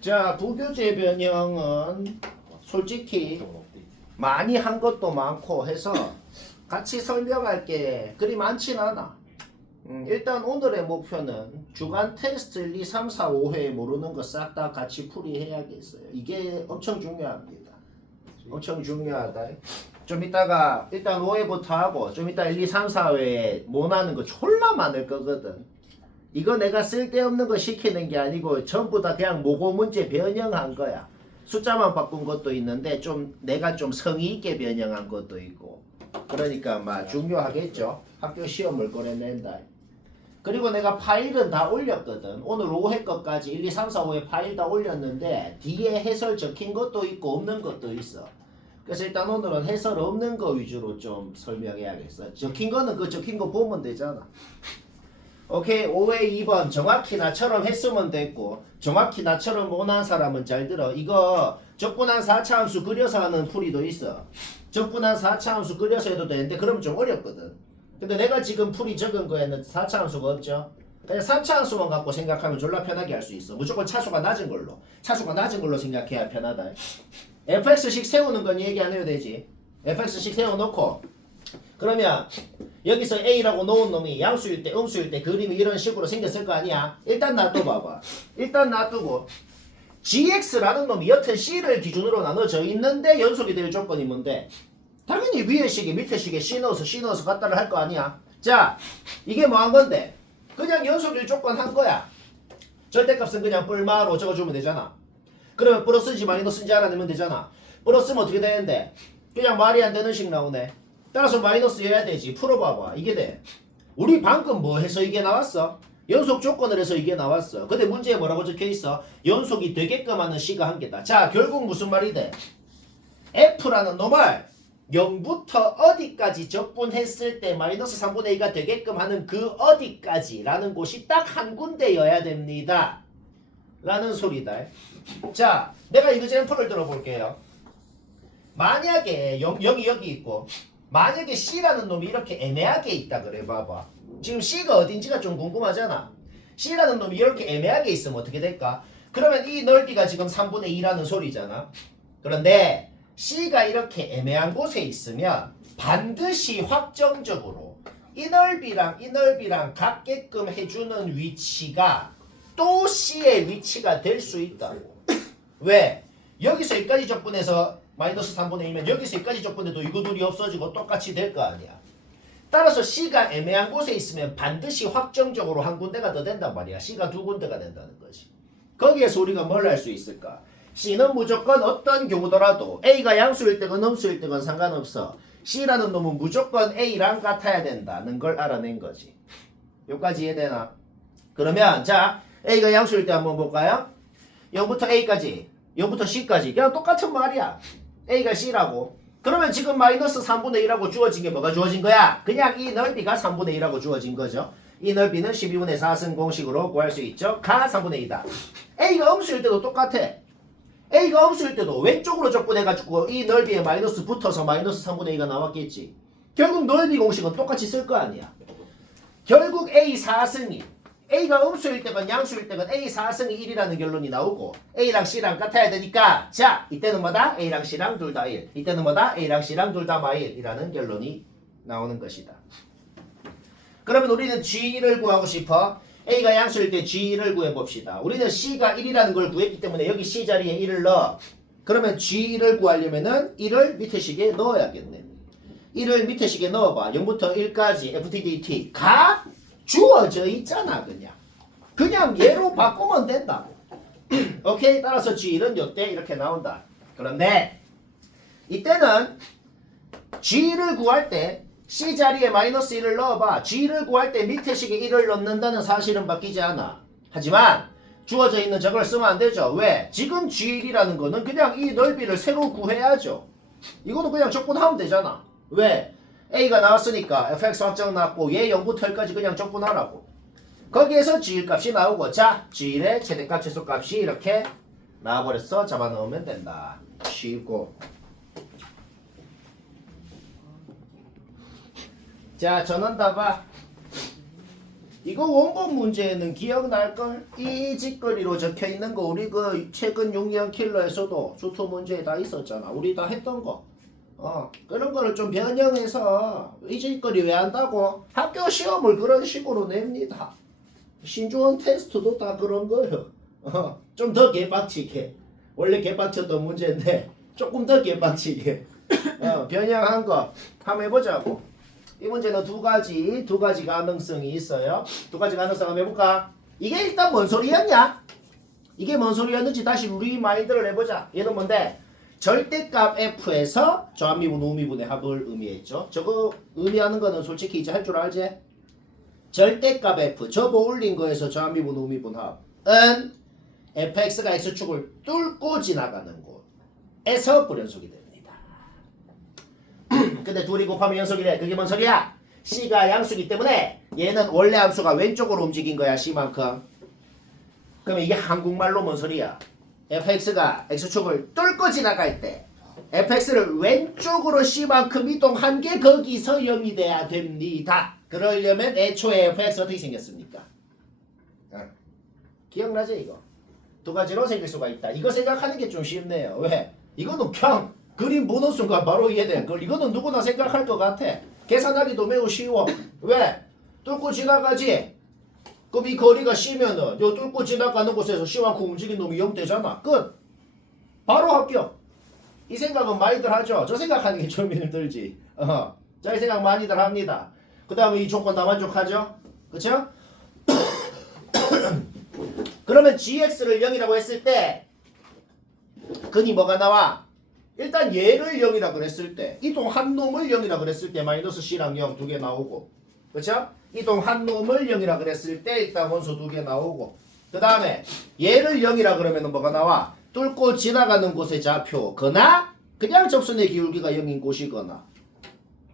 자, 부교재 변형은 솔직히 많이 한 것도 많고 해서 같이 설명할 게 그리 많진 않아. 일단 오늘의 목표는 주간 테스트 1, 2, 3, 4, 5회 모르는 거 싹 다 같이 풀이해야겠어요. 이게 엄청 중요합니다. 엄청 중요하다. 좀 이따가 일단 5회부터 하고 좀 이따 1, 2, 3, 4회에 못하는 거 졸라 많을 거거든. 이거 내가 쓸데없는 거 시키는 게 아니고 전부 다 그냥 모고 문제 변형한 거야. 숫자만 바꾼 것도 있는데 좀 내가 좀 성의 있게 변형한 것도 있고. 그러니까 막 중요하겠죠. 학교 시험을 꺼내낸다. 그리고 내가 파일은 다 올렸거든. 오늘 5회 것까지 1, 2, 3, 4, 5회 파일 다 올렸는데 뒤에 해설 적힌 것도 있고 없는 것도 있어. 그래서 일단 오늘은 해설 없는 거 위주로 좀 설명해야겠어. 적힌 거는 그 적힌 거 보면 되잖아. 오케이. 5회 2번 정확히 나처럼 했으면 됐고 정확히 나처럼 못한 사람은 잘 들어. 이거 적분한 4차함수 그려서 하는 풀이도 있어. 적분한 4차함수 그려서 해도 되는데 그러면 좀 어렵거든. 근데 내가 지금 풀이 적은 거에는 4차함수가 없죠. 그냥 3차함수만 갖고 생각하면 졸라 편하게 할 수 있어. 무조건 차수가 낮은 걸로 생각해야 편하다. fx식 세우는 건 얘기 안 해도 되지. fx식 세워놓고 그러면 여기서 a라고 놓은 놈이 양수일 때 음수일 때 그림이 이런 식으로 생겼을 거 아니야. 일단 놔둬봐봐. 일단 놔두고 gx라는 놈이 여튼 c를 기준으로 나눠져 있는데 연속이 될 조건이 뭔데? 당연히 위에 식에 밑에 식에 c 넣어서 갖다를 할 거 아니야. 자, 이게 뭐 한 건데? 그냥 연속일 조건 한 거야. 절대값은 그냥 뿔마로 적어주면 되잖아. 그러면 플러스인지 마이너스인지 알아내면 되잖아. 플러스면 어떻게 되는데? 그냥 말이 안 되는 식 나오네. 따라서 마이너스여야 되지. 풀어봐봐. 이게 돼. 우리 방금 뭐 해서 이게 나왔어? 연속 조건을 해서 이게 나왔어. 근데 문제에 뭐라고 적혀있어? 연속이 되게끔 하는 C가 한 개다. 자, 결국 무슨 말이 돼? F라는 놈을 0부터 어디까지 적분했을 때 마이너스 3분의 2가 되게끔 하는 그 어디까지라는 곳이 딱 한 군데여야 됩니다. 라는 소리다. 자, 내가 이그젠플을 들어볼게요. 만약에 0이 여기 있고 만약에 C라는 놈이 이렇게 애매하게 있다 그래 봐봐. 지금 C가 어딘지가 좀 궁금하잖아. C라는 놈이 이렇게 애매하게 있으면 어떻게 될까? 그러면 이 넓이가 지금 3분의 2라는 소리잖아. 그런데 C가 이렇게 애매한 곳에 있으면 반드시 확정적으로 이 넓이랑 같게끔 해주는 위치가 또 C의 위치가 될 수 있다고. 왜? 여기서 여기까지 적분해서 마이너스 3분의 2면 여기서 여기까지 적분해도 이거 둘이 없어지고 똑같이 될 거 아니야. 따라서 C가 애매한 곳에 있으면 반드시 확정적으로 한 군데가 더 된단 말이야. C가 두 군데가 된다는 거지. 거기에서 우리가 뭘 할 수 있을까? C는 무조건 어떤 경우더라도 A가 양수일 때건 음수일 때건 상관없어. C라는 놈은 무조건 A랑 같아야 된다는 걸 알아낸 거지. 여기까지 이해되나? 그러면 자, A가 양수일 때 한번 볼까요? 0부터 A까지 0부터 C까지 그냥 똑같은 말이야. A가 C라고. 그러면 지금 마이너스 3분의 1하고 주어진 게 뭐가 주어진 거야? 그냥 이 넓이가 3분의 1하고 주어진 거죠. 이 넓이는 12분의 4승 공식으로 구할 수 있죠. 가 3분의 2다. A가 음수일 때도 똑같아. A가 음수일 때도 왼쪽으로 적분해가지고 이 넓이에 마이너스 붙어서 마이너스 3분의 2가 나왔겠지. 결국 넓이 공식은 똑같이 쓸 거 아니야. 결국 A 4승이 A가 음수일 때건 양수일 때건 A 4승이 1이라는 결론이 나오고 A랑 C랑 같아야 되니까 자 이때는 뭐다? A랑 C랑 둘 다 1. 이때는 뭐다? A랑 C랑 둘 다 마일이라는 결론이 나오는 것이다. 그러면 우리는 G1을 구하고 싶어. A가 양수일 때 G1을 구해봅시다. 우리는 C가 1이라는 걸 구했기 때문에 여기 C 자리에 1을 넣어. 그러면 G1을 구하려면은 1을 밑에 식에 넣어야겠네. 1을 밑에 식에 넣어봐. 0부터 1까지 FTDT 가 주어져 있잖아. 그냥 얘로 바꾸면 된다고. 오케이. 따라서 G1은 이때 이렇게 나온다. 그런데 이때는 G를 구할 때 C 자리에 마이너스 1을 넣어봐. G를 구할 때 밑에 식에 1을 넣는다는 사실은 바뀌지 않아. 하지만 주어져 있는 저걸 쓰면 안 되죠. 왜? 지금 G1이라는 거는 그냥 이 넓이를 새로 구해야죠. 이거는 그냥 적분하면 되잖아. 왜? A가 나왔으니까 fx 확정 나왔고 얘 0부터 1까지 그냥 적분하라고. 거기에서 G1 값이 나오고 자 G1의 최대값 최소값이 이렇게 나와버렸어. 잡아넣으면 된다. 쉽고. 자 전원 답아. 이거 원본 문제는 기억날걸? 이 짓거리로 적혀있는 거 우리 그 최근 6년 킬러에서도 주투 문제에 다 있었잖아. 우리 다 했던 거. 그런 거를 좀 변형해서 이 짓거리 왜 한다고? 학교 시험을 그런 식으로 냅니다. 신중원 테스트도 다 그런 거예요. 좀 더 개빡치게. 원래 개빡쳤던 문제인데 조금 더 개빡치게. 변형한 거 한번 해보자고. 이 문제는 두 가지 가능성이 있어요. 두 가지 가능성 한번 해볼까? 이게 일단 뭔 소리였냐? 이게 뭔 소리였는지 다시 리마인드를 해보자. 얘는 뭔데? 절대값 f에서 저한미분 우미분의 합을 의미했죠. 저거 의미하는 거는 솔직히 이제 할 줄 알지? 절대값 f 접어 올린 거에서 저한미분 우미분 합은 fx가 x축을 뚫고 지나가는 곳에서 불연속이 됩니다. 근데 둘이 곱하면 연속이래. 그게 뭔 소리야? c가 양수기 때문에 얘는 원래 함수가 왼쪽으로 움직인 거야. c만큼. 그러면 이게 한국말로 뭔 소리야? fx가 x축을 뚫고 지나갈 때 fx를 왼쪽으로 c만큼 이동한 게 거기서 0이 돼야 됩니다. 그러려면 애초에 fx 어떻게 생겼습니까? 기억나지 이거? 두 가지로 생길 수가 있다. 이거 생각하는 게 좀 쉽네요. 왜? 이거는 그냥 그림 보는 순간 바로 이해돼. 이거는 누구나 생각할 것 같아. 계산하기도 매우 쉬워. 왜? 뚫고 지나가지. 그럼 이 거리가 C면은 요 뚫고 지나가는 곳에서 C만큼 움직인 놈이 0 되잖아. 끝. 바로 합격. 이 생각은 많이들 하죠. 저 생각하는 게 좀 힘들지. 자, 이 생각 많이들 합니다. 그 다음에 이 조건 다 만족하죠? 그쵸? 그러면 gx를 0이라고 했을 때 근이 뭐가 나와? 일단 얘를 0이라 그랬을 때 이동 한 놈을 0이라 그랬을 때 마이너스 c랑 0 두 개 나오고, 그쵸? 이동 한 놈을 0이라 그랬을 때 일단 원소 두 개 나오고, 그 다음에 얘를 0이라 그러면 뭐가 나와? 뚫고 지나가는 곳의 좌표거나 그냥 접선의 기울기가 0인 곳이거나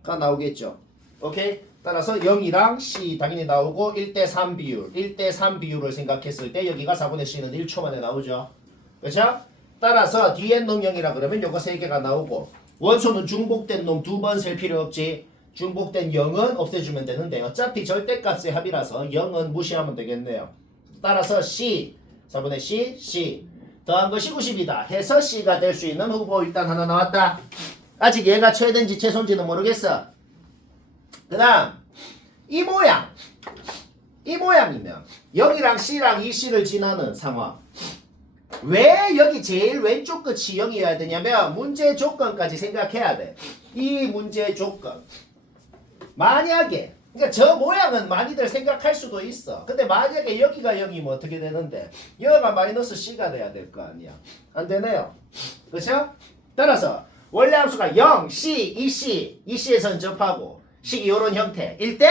가 나오겠죠. 오케이? 따라서 0이랑 c 당연히 나오고 1대3 비율, 1대3 비율을 생각했을 때 여기가 4분의 c는 1초 만에 나오죠. 그쵸? 따라서 뒤에 놈 0이라 그러면 요거 3개가 나오고, 원소는 중복된 놈 2번 셀 필요 없지. 중복된 0은 없애주면 되는데 어차피 절대값의 합이라서 0은 무시하면 되겠네요. 따라서 c 4분의 c 더한 것이 90이다 해서 c가 될 수 있는 후보 일단 하나 나왔다. 아직 얘가 최대인지 최소인지는 모르겠어. 그 다음 이 모양이면 0이랑 c랑 이 c를 지나는 상황. 왜 여기 제일 왼쪽 끝이 0이어야 되냐면 문제 조건까지 생각해야 돼. 이 문제 조건. 만약에 그러니까 저 모양은 많이들 생각할 수도 있어. 근데 만약에 여기가 0이면 어떻게 되는데 여기가 마이너스 c가 돼야 될 거 아니야. 안 되네요. 그렇죠? 따라서 원래 함수가 0, c, 2c, 2c에선 접하고 식이 이런 형태. 일 때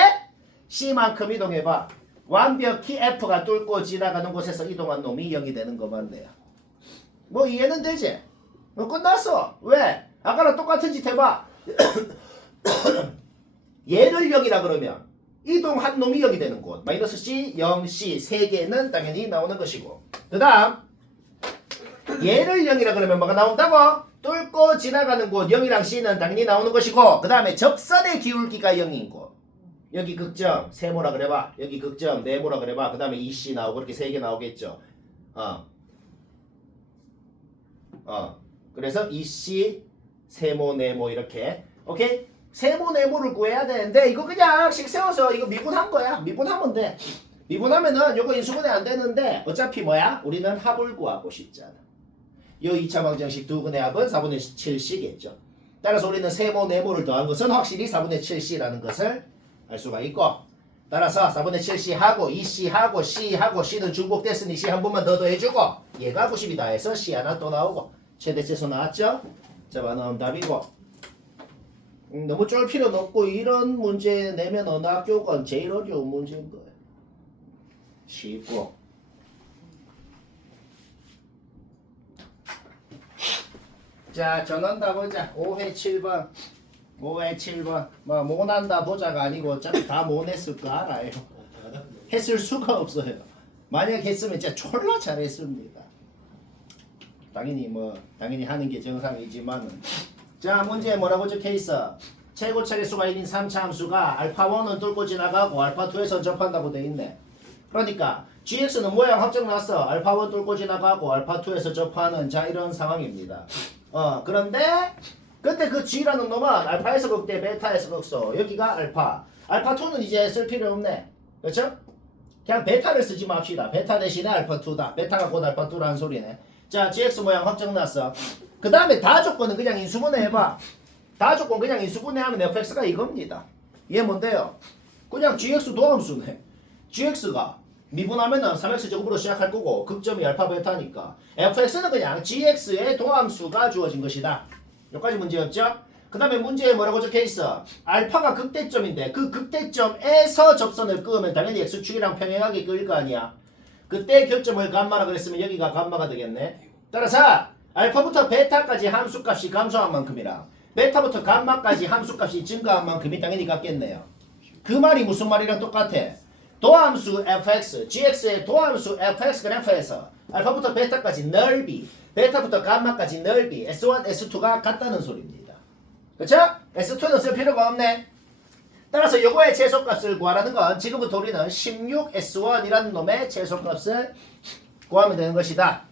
c만큼 이동해봐. 완벽히 f가 뚫고 지나가는 곳에서 이동한 놈이 0이 되는 것만 돼요. 뭐 이해는 되지? 끝났어. 왜? 아까랑 똑같은 짓 해봐. 얘를 0이라 그러면 이동한 놈이 0이 되는 곳. 마이너스 c, 0, c 3개는 당연히 나오는 것이고, 그 다음 얘를 0이라 그러면 뭐가 나온다고? 뚫고 지나가는 곳 0이랑 c는 당연히 나오는 것이고, 그 다음에 접선의 기울기가 0인 곳. 여기 극점 세모라 그래봐. 여기 극점 네모라 그래봐. 그 다음에 2c 나오고 이렇게 3개 나오겠죠. 그래서 2c 세모 네모 이렇게. 오케이? 세모 네모를 구해야 되는데 이거 그냥 식 세워서 이거 미분한 거야. 미분하면 돼. 미분하면은 요거 인수분해 안 되는데 어차피 뭐야? 우리는 합을 구하고 싶잖아. 요 2차 방정식 두 근의 합은 4분의 7c겠죠. 따라서 우리는 세모 네모를 더한 것은 확실히 4분의 7c라는 것을 알 수가 있고, 따라서 4분의 7c 하고 2c 하고 c 하고 c는 중복됐으니 c 한 번만 더 더해주고 얘가 90이다 해서 c 하나 또 나오고 최대치수 나왔죠? 자, 나온 답이고. 너무 쫄 필요는 없고 이런 문제 내면 어느 학교건 제일 어려운 문제인 거예요. 쉽고. 자, 전원다 보자. 5회 7번. 5회 7번. 뭐 모난다 보자가 아니고 어차피 다 모냈을 거 알아요. 했을 수가 없어요. 만약 했으면 진짜 졸라 잘했습니다. 당연히 하는 게 정상이지만은. 자, 문제 뭐라고 적혀있어? 최고 차례수가 1인 3차 함수가 알파1은 뚫고 지나가고 알파2에서 접한다고 돼 있네. 그러니까 gx는 모양 확정 났어. 알파1 뚫고 지나가고 알파2에서 접하는 자 이런 상황입니다. 그런데 그때 그 g라는 놈은 알파에서 극대 베타에서 극소 여기가 알파. 알파2는 이제 쓸 필요 없네. 그렇죠? 그냥 베타를 쓰지 맙시다. 베타 대신에 알파2다. 베타가 곧 알파2라는 소리네. 자 gx 모양 확정 났어. 그 다음에 다 조건은 그냥 인수분해 해봐. 다 조건 그냥 인수분해하면 fx가 이겁니다. 이게 뭔데요? 그냥 gx 도함수네. gx가 미분하면은 3x 제곱으로 시작할 거고 극점이 알파 베타니까 fx는 그냥 gx의 도함수가 주어진 것이다. 여기까지 문제 없죠? 그 다음에 문제에 뭐라고 적혀있어? 알파가 극대점인데 그 극대점에서 접선을 끄면 당연히 x축이랑 평행하게 끄일 거 아니야. 그때 교점을 감마라 그랬으면 여기가 감마가 되겠네. 따라서 알파부터 베타까지 함수값이 감소한 만큼이랑 베타부터 감마까지 함수값이 증가한 만큼이 당연히 같겠네요. 그 말이 무슨 말이랑 똑같아? 도함수 fx, gx의 도함수 fx 그래프에서 알파부터 베타까지 넓이, 베타부터 감마까지 넓이, s1, s2가 같다는 소리입니다. 그쵸? s2는 쓸 필요가 없네. 따라서 요거의 최소값을 구하라는 건 지금부터 우리는 16s1이라는 놈의 최소값을 구하면 되는 것이다.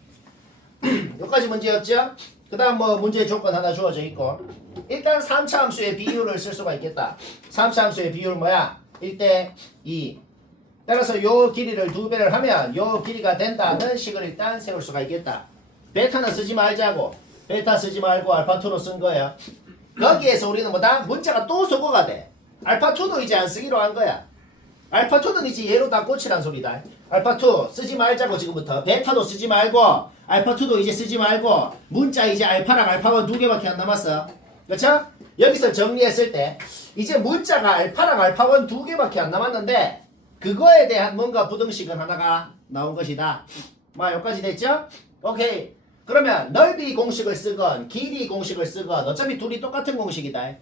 여기까지 문제 없죠? 그 다음 뭐 문제 조건 하나 주어져 있고 일단 3차 함수의 비율을 쓸 수가 있겠다. 3차 함수의 비율 뭐야? 1대 2. 따라서 요 길이를 2배를 하면 요 길이가 된다는 식을 일단 세울 수가 있겠다. 베타는 쓰지 말자고. 베타 쓰지 말고 알파2로 쓴 거야. 거기에서 우리는 뭐다? 문자가 또 소거가 돼. 알파2도 이제 안 쓰기로 한 거야. 알파2는 이제 얘로 다 꽂히란 소리다. 알파2 쓰지 말자고 지금부터. 베타도 쓰지 말고 알파2도 이제 쓰지 말고 문자 이제 알파랑 알파가 2개밖에 안 남았어. 그렇죠? 여기서 정리했을 때 이제 문자가 알파랑 알파원 2개밖에 안 남았는데 그거에 대한 뭔가 부등식은 하나가 나온 것이다. 여기까지 됐죠? 오케이. 그러면 넓이 공식을 쓰건 길이 공식을 쓰건 어차피 둘이 똑같은 공식이다.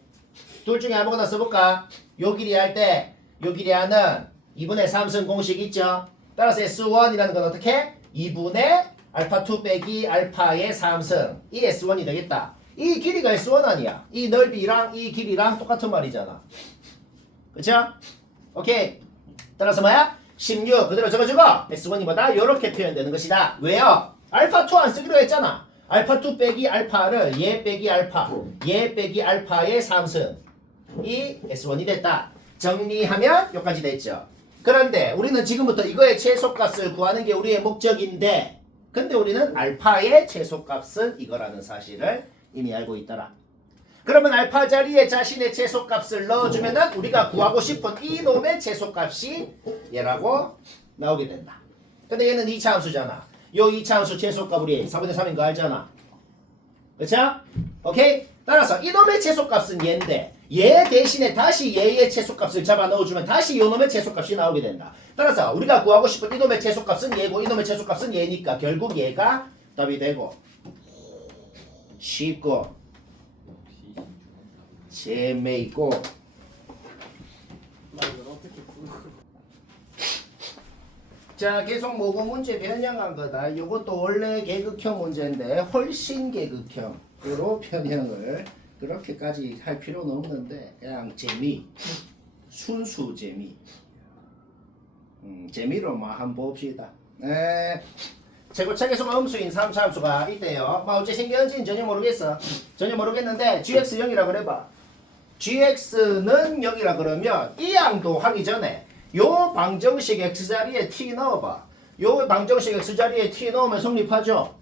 둘 중에 아무거나 써볼까? 요 길이 할 때 요 길이 하는 2분의 3승 공식 있죠? 따라서 S1이라는 건 어떻게? 2분의 알파2 빼기 알파의 3승 이 S1이 되겠다. 이 길이가 S1 아니야. 이 넓이랑 이 길이랑 똑같은 말이잖아. 그쵸? 오케이. 따라서 뭐야? 16 그대로 적어주고 S1이 뭐다? 요렇게 표현되는 것이다. 왜요? 알파2 안 쓰기로 했잖아. 알파2 빼기 알파를 얘 빼기 알파 얘 빼기 알파의 3승 이 S1이 됐다. 정리하면 여기까지 됐죠. 그런데 우리는 지금부터 이거의 최소값을 구하는 게 우리의 목적인데 근데 우리는 알파의 최소값은 이거라는 사실을 이미 알고 있더라. 그러면 알파 자리에 자신의 최소값을 넣어주면은 우리가 구하고 싶은 이놈의 최소값이 얘라고 나오게 된다. 근데 얘는 2차 함수잖아. 요 2차 함수 최소값 우리 4분의 3인 거 알잖아. 그쵸? 오케이? 따라서 이놈의 최소값은 얘인데 얘 대신에 다시 얘의 최소값을 잡아 넣어주면 다시 이놈의 최소값이 나오게 된다. 따라서 우리가 구하고 싶은 이놈의 최소값은 얘고 이놈의 최소값은 얘니까 결국 얘가 답이 되고 쉽고 재미있고 자 계속 모고 문제 변형한 거다. 요것도 원래 계급형 문제인데 훨씬 계급형으로 변형을 그렇게까지 할 필요는 없는데 그냥 재미 순수 재미 재미로 한번 봅시다. 최고차계수 함수인 3차 함수가 있대요. 어째 생겼는지는 전혀 모르겠어. 전혀 모르겠는데 gx 0이라 그래봐. gx는 0이라 그러면 이 양도 하기 전에 요 방정식 x자리에 t 넣어봐. 요 방정식 x자리에 t 넣으면 성립하죠.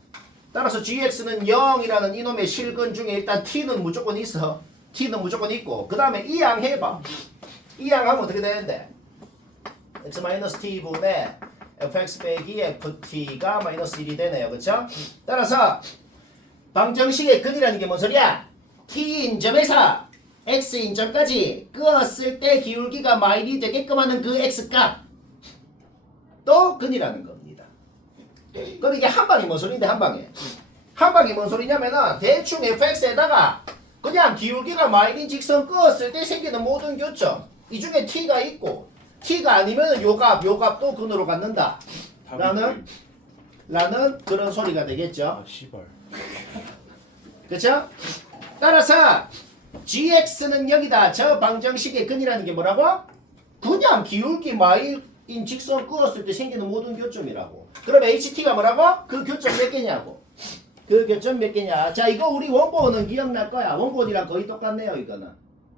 따라서 gx는 0이라는 이놈의 실근 중에 일단 t는 무조건 있어. t는 무조건 있고 그 다음에 이 양 해봐. 이 양 하면 어떻게 되는데? x-t분의 fx 빼기 ft가 마이너스 1이 되네요. 그쵸? 따라서 방정식의 근이라는 게 뭔 소리야? t인 점에서 x인 점까지 끄었을 때 기울기가 마일이 되게끔 하는 그 x값 또 근이라는 겁니다. 그럼 이게 한방이 뭔 소리인데 한방에? 한방이 뭔 소리냐면은 대충 fx에다가 그냥 기울기가 마일인 직선 끄었을 때 생기는 모든 교점 이 중에 t가 있고 t가 아니면 요값도 근으로 갖는다 라는 그런 소리가 되겠죠. 씨발. 그쵸? 따라서 gx는 여기다 저 방정식의 근이라는 게 뭐라고? 그냥 기울기 마일인 직선 그었을 때 생기는 모든 교점이라고. 그럼 ht가 뭐라고? 그 교점 몇 개냐고. 그 교점 몇 개냐. 자, 이거 우리 원본은 기억날 거야. 원본이랑 거의 똑같네요, 이거는.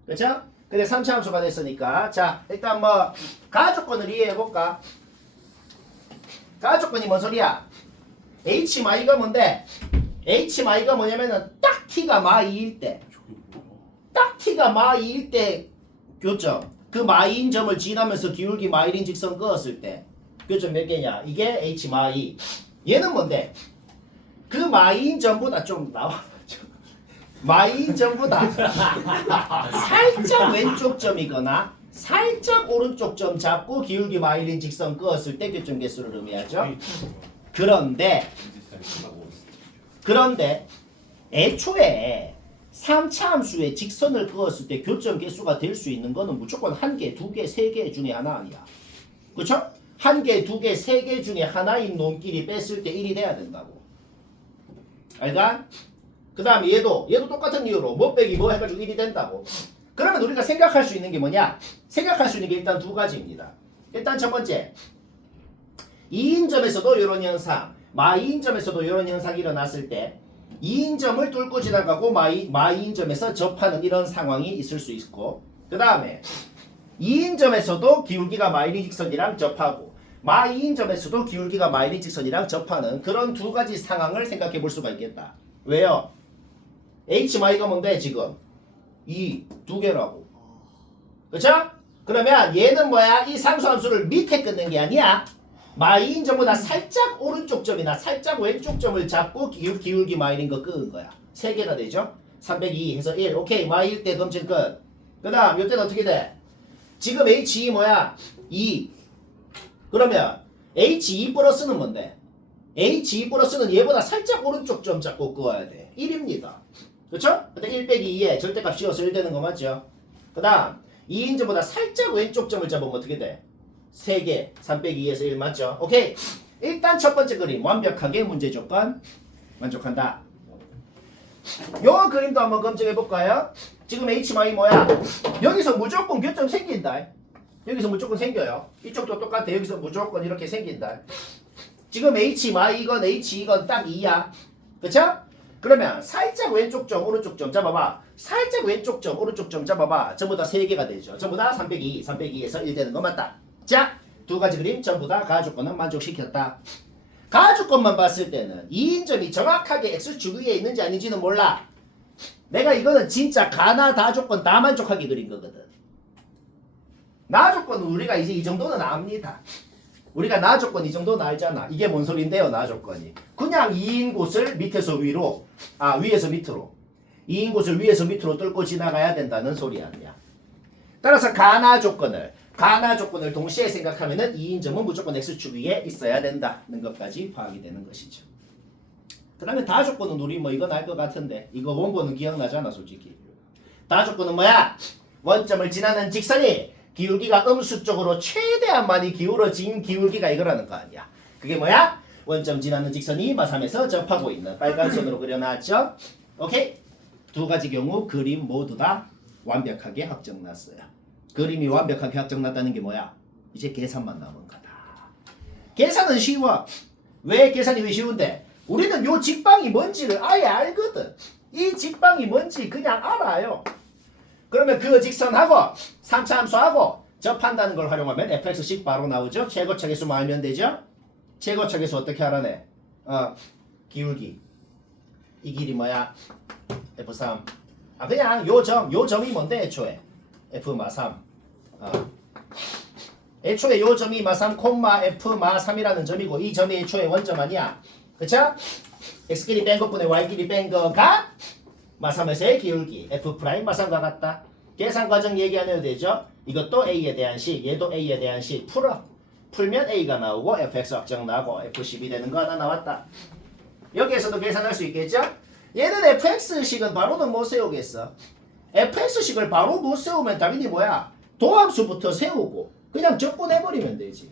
그쵸? 근데 3차 함수가 됐으니까. 자, 일단 뭐 가조건을 이해해볼까? 가조건이 뭔 소리야? h마이가 뭔데? h마이가 뭐냐면은 딱 t가 마2일 때, 딱 t가 마2일 때 교점, 그 마이인 점을 지나면서 기울기 마일인 직선 그었을 때 교점 몇 개냐? 이게 h마2. 얘는 뭔데? 그 마이인 점보다 좀 나와. 마이인 점보다 살짝 왼쪽 점이거나 살짝 오른쪽 점 잡고 기울기 마일인 직선 그었을 때 교점 개수를 의미하죠. 그런데 애초에 3차 함수에 직선을 그었을 때 교점 개수가 될 수 있는 거는 무조건 1개, 2개, 3개 중에 하나 아니야. 그쵸? 1개, 2개, 3개 중에 하나인 놈끼리 뺐을 때 1이 돼야 된다고. 알가? 그 다음에 얘도 똑같은 이유로 뭐 빼기 뭐 해가지고 1이 된다고. 그러면 우리가 생각할 수 있는 게 뭐냐? 생각할 수 있는 게 일단 두 가지입니다. 일단 첫 번째, 2인점에서도 이런 현상, 마2인점에서도 이런 현상이 일어났을 때 2인점을 뚫고 지나가고 마2인점에서 접하는 이런 상황이 있을 수 있고, 그 다음에 2인점에서도 기울기가 마일인 직선이랑 접하고 마2인점에서도 기울기가 마일인 직선이랑 접하는 그런 두 가지 상황을 생각해 볼 수가 있겠다. 왜요? h마이가 뭔데 지금? 2두 개라고. 그쵸? 그러면 얘는 뭐야? 이 상수함수를 밑에 끊는 게 아니야. 마이인 점보다 살짝 오른쪽 점이나 살짝 왼쪽 점을 잡고 기울기 마일인 거 끄은 거야. 3개가 되죠? 302 해서 1. 오케이. 마일 때 검증 끝. 그 다음 이때는 어떻게 돼? 지금 H2 뭐야? 2. 그러면 H2 플러스는 뭔데? H2 플러스는 얘보다 살짝 오른쪽 점 잡고 끄어야 돼. 1입니다. 그쵸? 근데 1 빼기 2에 절대값 씌워서 1 되는 거 맞죠? 그 다음 2인점보다 살짝 왼쪽 점을 잡으면 어떻게 돼? 3개, 3 빼기 2에서 1 맞죠? 오케이. 일단 첫 번째 그림 완벽하게 문제 조건 만족한다. 요 그림도 한번 검증해 볼까요? 지금 H마이 뭐야? 여기서 무조건 교점 생긴다. 여기서 무조건 생겨요. 이쪽도 똑같아. 여기서 무조건 이렇게 생긴다. 지금 H마이건 H2건 딱 2야. 그쵸? 그러면 살짝 왼쪽 점 오른쪽 점 잡아봐. 살짝 왼쪽 점 오른쪽 점 잡아봐. 전부 다 3개가 되죠. 전부 다 3 빼기 2에서 1 되는 거 맞다. 자, 두 가지 그림 전부 다 가주권은 만족시켰다. 가주권만 봤을 때는 2인점이 정확하게 X축 위에 있는지 아닌지는 몰라. 내가 이거는 진짜 가나 다조건 다 만족하게 그린 거거든. 나조건은 우리가 이제 이 정도는 압니다. 우리가 나조건 이 정도는 알잖아. 이게 뭔 소린데요, 나조건이. 그냥 2인 곳을 밑에서 위로, 위에서 밑으로. 2인 곳을 위에서 밑으로 뚫고 지나가야 된다는 소리 아니야. 따라서 가나 조건을 동시에 생각하면은 2인점은 무조건 X축 위에 있어야 된다는 것까지 파악이 되는 것이죠. 그 다음에 다조건은 우리 뭐 이건 알 것 같은데, 이거 원본은 기억나잖아, 솔직히. 다조건은 뭐야? 원점을 지나는 직선이 기울기가 음수 쪽으로 최대한 많이 기울어진 기울기가 이거라는 거 아니야. 그게 뭐야? 원점 지나는 직선이 마3에서 접하고 있는 빨간 선으로 그려놨죠? 오케이? 두 가지 경우 그림 모두 다 완벽하게 확정났어요. 그림이 완벽하게 확정났다는 게 뭐야? 이제 계산만 남은 거다. 계산은 쉬워. 왜 계산이 왜 쉬운데? 우리는 요 직방이 뭔지를 아예 알거든. 이 직방이 뭔지 그냥 알아요. 그러면 그 직선하고 3차 함수하고 접한다는 걸 활용하면 fx식 바로 나오죠. 최고차계수 알면 되죠. 최고차계수 어떻게 알아내? 기울기. 이 길이 뭐야? f3. 그냥 요 점이 뭔데 애초에? f-3. 애초에 요 점이 마3, f-3이라는 점이고 이 점이 애초에 원점 아니야. 그쵸? x끼리 뺀 것분에 y끼리 뺀 거가 마3에서의 기울기 f' 마3과 같다. 계산 과정 얘기 안 해도 되죠? 이것도 a에 대한 식, 얘도 a에 대한 식 풀어. 풀면 a가 나오고 fx 확정 나고 f12 되는 거 하나 나왔다. 여기에서도 계산할 수 있겠죠? 얘는 fx식은 바로는 못 세우겠어. fx식을 바로 못 세우면 당연히 뭐야? 도함수부터 세우고 그냥 적분해버리면 되지.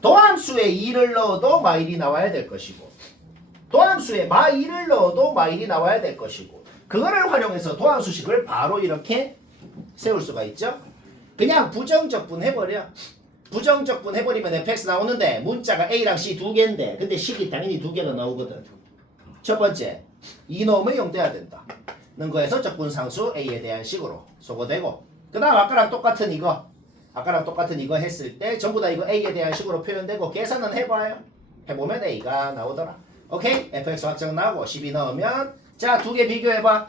도함수에 2를 넣어도 마1이 나와야 될 것이고 도함수에 마1을 넣어도 마1이 나와야 될 것이고 그거를 활용해서 도함수식을 바로 이렇게 세울 수가 있죠. 그냥 부정적분 해버려. 부정적분 해버리면 fx 나오는데 문자가 a랑 c 두 개인데 근데 식이 당연히 두 개가 나오거든. 첫 번째 2 넣으면 0 돼야 된다. 는 거에서 적분상수 a에 대한 식으로 소거되고 그 다음 아까랑 똑같은 이거 했을 때 전부 다 이거 a에 대한 식으로 표현되고 계산은 해봐요. 해보면 a가 나오더라. 오케이? fx 확정 나오고 12 넣으면 자 두 개 비교해봐.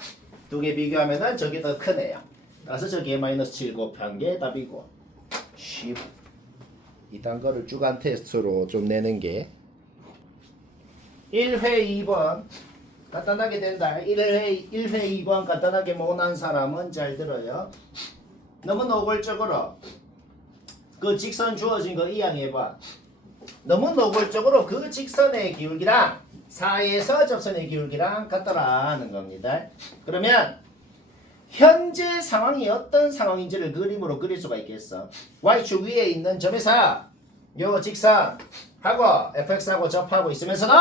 두 개 비교하면은 저게 더 크네요. 따라서 저기에 마이너스 7 곱한 게 답이고 10 이딴 거를 주간 테스트로 좀 내는 게 1회 2번 간단하게 된다. 1회 2번 간단하게 못한 사람은 잘 들어요. 너무 노골적으로 그 직선 주어진 거 이양해봐. 너무 노골적으로 그 직선의 기울기랑 사이에서 접선의 기울기랑 같더라 하는 겁니다. 그러면 현재 상황이 어떤 상황인지를 그림으로 그릴 수가 있겠어. y축 위에 있는 점에서 요 직선하고 fx하고 접하고 있으면서도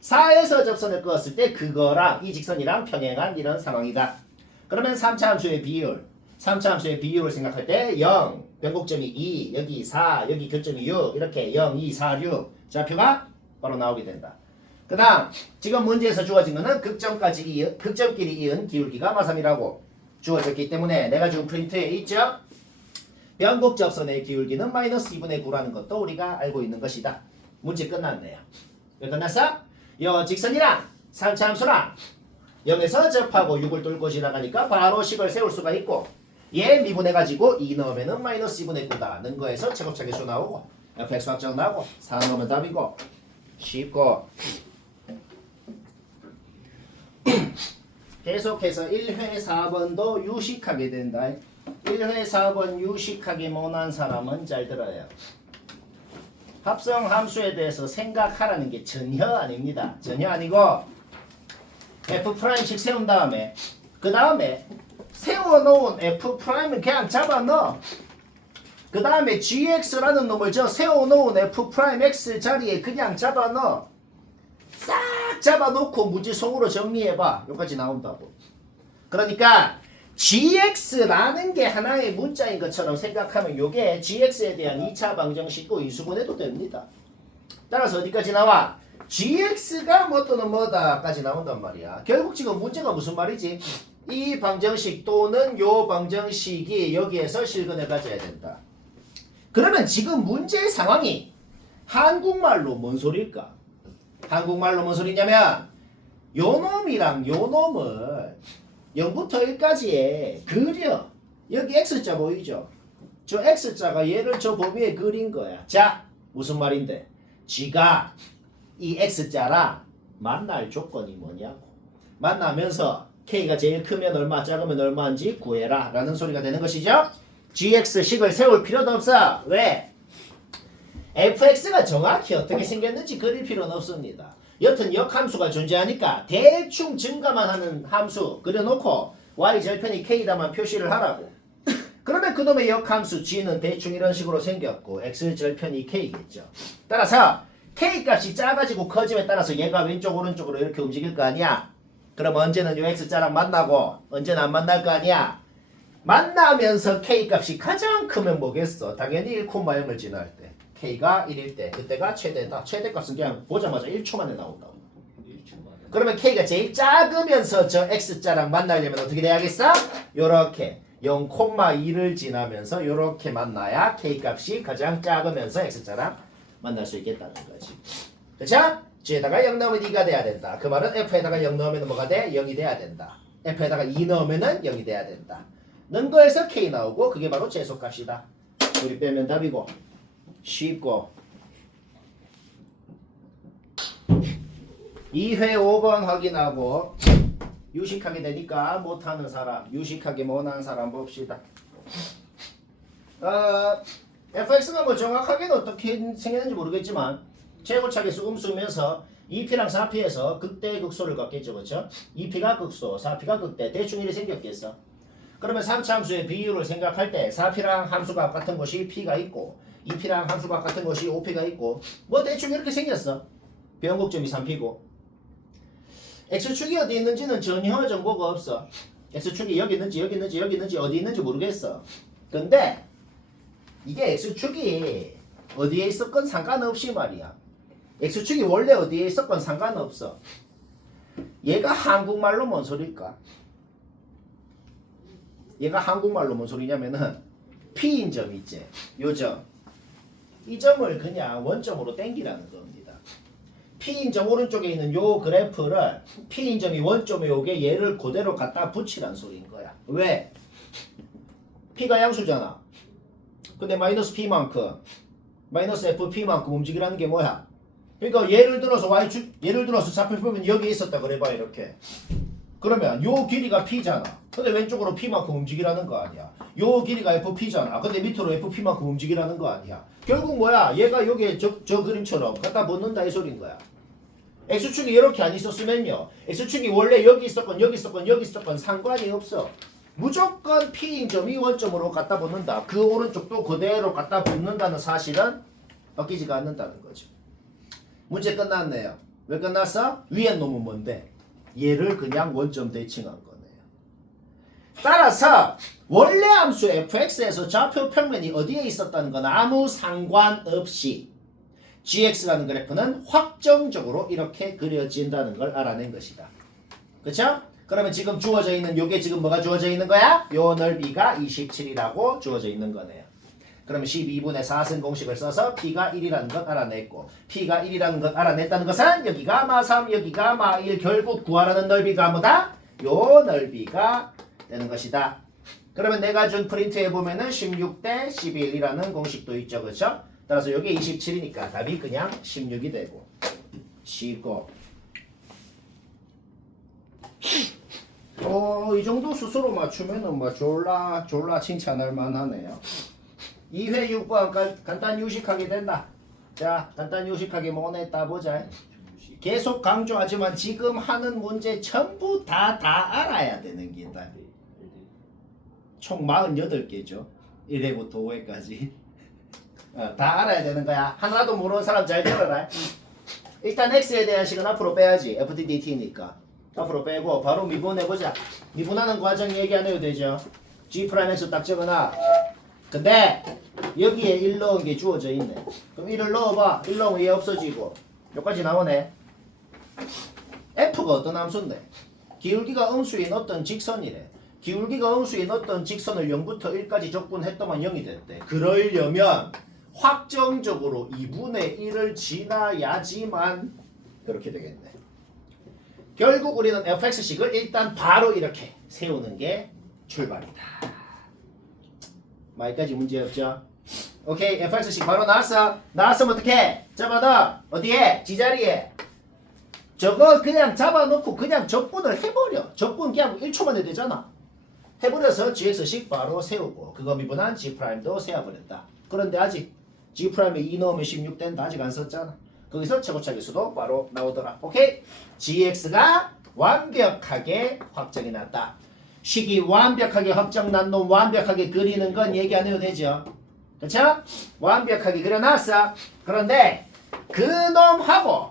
사에서 접선을 그었을 때 그거랑 이 직선이랑 평행한 이런 상황이다. 그러면 3차 함수의 비율 3차 함수의 비율을 생각할 때 0, 변곡점이 2, 여기 4, 여기 교점이 6 이렇게 0, 2, 4, 6 좌표가 바로 나오게 된다. 그 다음 지금 문제에서 주어진 거는 극점끼리 이은 기울기가 마삼이라고 주어졌기 때문에 내가 지금 프린트에 있죠? 변곡 접선의 기울기는 마이너스 2분의 9라는 것도 우리가 알고 있는 것이다. 문제 끝났네요. 왜 끝났어? 요 직선이랑 3차 함수랑 0에서 접하고 6을 뚫고 지나가니까 바로 식을 세울 수가 있고 얘 미분해가지고 2 넣으면은 마이너스 2분의 9다. 는 거에서 제곱차계수 나오고 fx 확정 나오고 4 넣으면 답이고 쉽고 계속해서 1회 4번도 유식하게 된다. 1회 4번 유식하게 못한 사람은 잘 들어요. 합성 함수에 대해서 생각하라는 게 전혀 아닙니다. 전혀 아니고 F'식 세운 다음에 그 다음에 세워놓은 F'을 그냥 잡아넣어. 그 다음에 GX라는 놈을 저 세워놓은 F'X 자리에 그냥 잡아넣어. 싹 잡아놓고 문제송으로 정리해봐. 여기까지 나온다고. 그러니까 GX라는 게 하나의 문자인 것처럼 생각하면 요게 GX에 대한 2차 방정식도 인수분해도 됩니다. 따라서 어디까지 나와? GX가 뭐 또는 뭐다까지 나온단 말이야. 결국 지금 문제가 무슨 말이지? 이 방정식 또는 요 방정식이 여기에서 실근을 가져야 된다. 그러면 지금 문제의 상황이 한국말로 뭔 소리일까? 한국말로 뭔 소리냐면 요 놈이랑 요 놈을 0부터 1까지에 그려. 여기 X자 보이죠? 저 X자가 얘를 저 범위에 그린 거야. 자, 무슨 말인데? G가 이 X자랑 만날 조건이 뭐냐고. 만나면서 K가 제일 크면 얼마, 작으면 얼마인지 구해라 라는 소리가 되는 것이죠. GX식을 세울 필요도 없어. 왜? fx가 정확히 어떻게 생겼는지 그릴 필요는 없습니다. 여튼 역함수가 존재하니까 대충 증가만 하는 함수 그려놓고 y절편이 k다만 표시를 하라고. 그러면 그놈의 역함수 g는 대충 이런 식으로 생겼고 x절편이 k겠죠. 따라서 k 값이 작아지고 커짐에 따라서 얘가 왼쪽 오른쪽으로 이렇게 움직일 거 아니야. 그럼 언제는 요 x자랑 만나고 언제는 안 만날 거 아니야. 만나면서 k 값이 가장 크면 뭐겠어? 당연히 1,0을 지날 때 k가 1일 때 그때가 최대다. 최대값은 그냥 보자마자 1초 만에 나온다고. 1초 만에. 그러면 k가 제일 작으면서 저 x자랑 만나려면 어떻게 돼야겠어? 요렇게 0,2를 지나면서 요렇게 만나야 k값이 가장 작으면서 x자랑 만날 수 있겠다는 거지. 그쵸? g에다가 0 넣으면 2가 돼야 된다. 그 말은 f에다가 0 넣으면 뭐가 돼? 0이 돼야 된다. f에다가 2 넣으면 0이 돼야 된다. 는 거에서 k 나오고 그게 바로 제소값이다. 우리 빼면 답이고 쉽고 2회 5번 확인하고 유식하게 되니까 못하는 사람, 유식하게 못하는 사람 봅시다. fx가 뭐 정확하게는 어떻게 생겼는지 모르겠지만 최고차계수 음수면서 2p랑 4p에서 극대 극소를 갖겠죠. 그렇죠? 2p가 극소, 4p가 극대. 대충 이렇게 생겼겠어. 그러면 3차 함수의 비율을 생각할 때 4p랑 함수가 같은 것이 p가 있고 2p랑 함수가 같은 것이 5p가 있고 뭐 대충 이렇게 생겼어. 변곡점이 3p고 X축이 어디 있는지는 전혀 정보가 없어. X축이 여기 있는지 여기 있는지 여기 있는지 어디 있는지 모르겠어. 근데 이게 X축이 어디에 있었건 상관없이 말이야. X축이 원래 어디에 있었건 상관없어. 얘가 한국말로 뭔 소릴까? 얘가 한국말로 뭔 소리냐면은 P인 점 있지? 요 점. 이 점을 그냥 원점으로 땡기라는 겁니다. P인 점 오른쪽에 있는 요 그래프를 P인 점이 원점에 오게 얘를 그대로 갖다 붙이란 소리인 거야. 왜? P가 양수잖아. 근데 마이너스 P만큼 마이너스 FP만큼 움직이라는 게 뭐야? 그러니까 예를 들어서 예를 들어서 좌표 보면 여기 있었다 그래봐 이렇게. 그러면 요 길이가 P잖아. 근데 왼쪽으로 P만큼 움직이라는 거 아니야. 요 길이가 FP잖아. 근데 밑으로 FP만큼 움직이라는 거 아니야. 결국 뭐야? 얘가 여기에 저 그림처럼 갖다 붙는다 이 소린 거야. X축이 이렇게 안 있었으면요. X축이 원래 여기 있었건 여기 있었건 여기 있었건 상관이 없어. 무조건 P인 점이 원점으로 갖다 붙는다. 그 오른쪽도 그대로 갖다 붙는다는 사실은 바뀌지가 않는다는 거죠. 문제 끝났네요. 왜 끝났어? 위에 놈은 뭔데? 얘를 그냥 원점 대칭한 거네요. 따라서 원래 함수 fx에서 좌표 평면이 어디에 있었다는 건 아무 상관없이 gx라는 그래프는 확정적으로 이렇게 그려진다는 걸 알아낸 것이다. 그쵸? 그러면 지금 주어져 있는 요게 지금 뭐가 주어져 있는 거야? 요 넓이가 27이라고 주어져 있는 거네요. 그러면 12분의 4승 공식을 써서 P가 1이라는 것 알아냈고 P가 1이라는 것 알아냈다는 것은 여기가 마3 여기가 마1 결국 구하라는 넓이가 뭐다? 요 넓이가 되는 것이다. 그러면 내가 준 프린트에 보면은 16대 11이라는 공식도 있죠. 그렇죠? 따라서 여기 27이니까 답이 그냥 16이 되고 쉽고 이 정도 스스로 맞추면은 뭐 졸라 칭찬할 만하네요. 2회 6번 간단히 유식하게 된다. 자, 간단히 유식하게 뭐냈다 보자. 계속 강조하지만 지금 하는 문제 전부 다 알아야 되는 게다. 총 48개죠. 1회부터 5회까지. 다 알아야 되는 거야. 하나도 모르는 사람 잘 들어라. 일단 x에 대한 식은 앞으로 빼야지. FDDT니까. 앞으로 빼고 바로 미분해보자. 미분하는 과정 얘기 안 해도 되죠. G'X 딱 적어놔. 근데 여기에 1 넣은 게 주어져 있네. 그럼 1을 넣어봐. 1 넣으면 얘 없어지고 여기까지 나오네. F가 어떤 함수인데? 기울기가 음수인 어떤 직선이래. 기울기가 음수인 어떤 직선을 0부터 1까지 적분했더만 0이 됐대. 그러려면 확정적으로 2분의 1을 지나야지만 그렇게 되겠네. 결국 우리는 fx식을 일단 바로 이렇게 세우는 게 출발이다. 마이까지 문제 없죠? 오케이, fx식 바로 나왔어. 나왔으면 어떡해? 잡아놔. 어디에? 지자리에. 저거 그냥 잡아놓고 그냥 적분을 해버려. 적분 그냥 1초 만에 되잖아. 해버려서 gx식 바로 세우고 그거 미분한 g'도 세워버렸다. 그런데 아직 g'에 2 넣으면 16 된다. 아직 안 썼잖아. 거기서 최고차계수도 바로 나오더라. 오케이? gx가 완벽하게 확정이 났다. 식이 완벽하게 확정 난 놈 완벽하게 그리는 건 얘기 안 해도 되죠. 그쵸? 완벽하게 그려놨어. 그런데 그 놈하고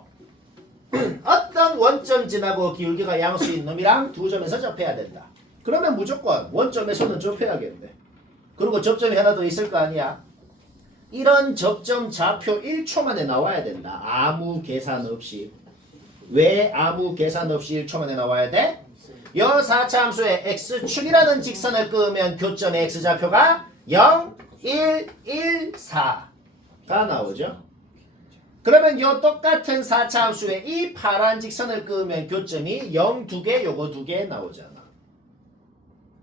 어떤 원점 지나고 기울기가 양수인 놈이랑 두 점에서 접해야 된다. 그러면 무조건 원점에서는 접해야겠네. 그리고 접점이 하나 더 있을 거 아니야. 이런 접점 좌표 1초 만에 나와야 된다. 아무 계산 없이. 왜 아무 계산 없이 1초 만에 나와야 돼? 여 4차 함수의 x축이라는 직선을 끄면 교점의 x좌표가 0, 1, 1, 4가 나오죠. 그러면 요 똑같은 4차 함수의 이 파란 직선을 끄면 교점이 0, 2개, 요거 2개 나오잖아.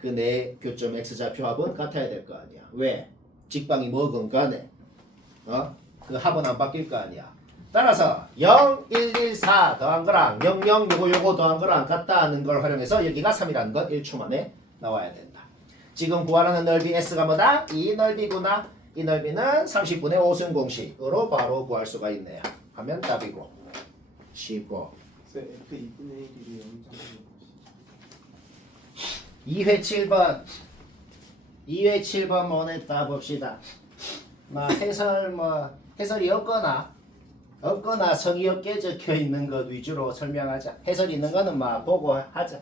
그 내 교점 x좌표 합은 같아야 될 거 아니야. 왜? 직방이 뭐건 간에 그 합은 안 바뀔 거 아니야. 따라서 0, 1, 1, 4 더한 거랑 0, 0, 요거 더한 거랑 같다는 걸 활용해서 여기가 3이라는 건 1초 만에 나와야 된다. 지금 구하라는 넓이 S가 뭐다? 이 넓이구나. 이 넓이는 30분의 5승 공식으로 바로 구할 수가 있네요. 하면 답이고 쉽고. F2분의 1이 2회 7번 2회 7번 뭐냈다 봅시다. 해설이 없거나 없거나 성의 없게 적혀 있는 것 위주로 설명하자. 해설 있는 거는 막 보고 하자.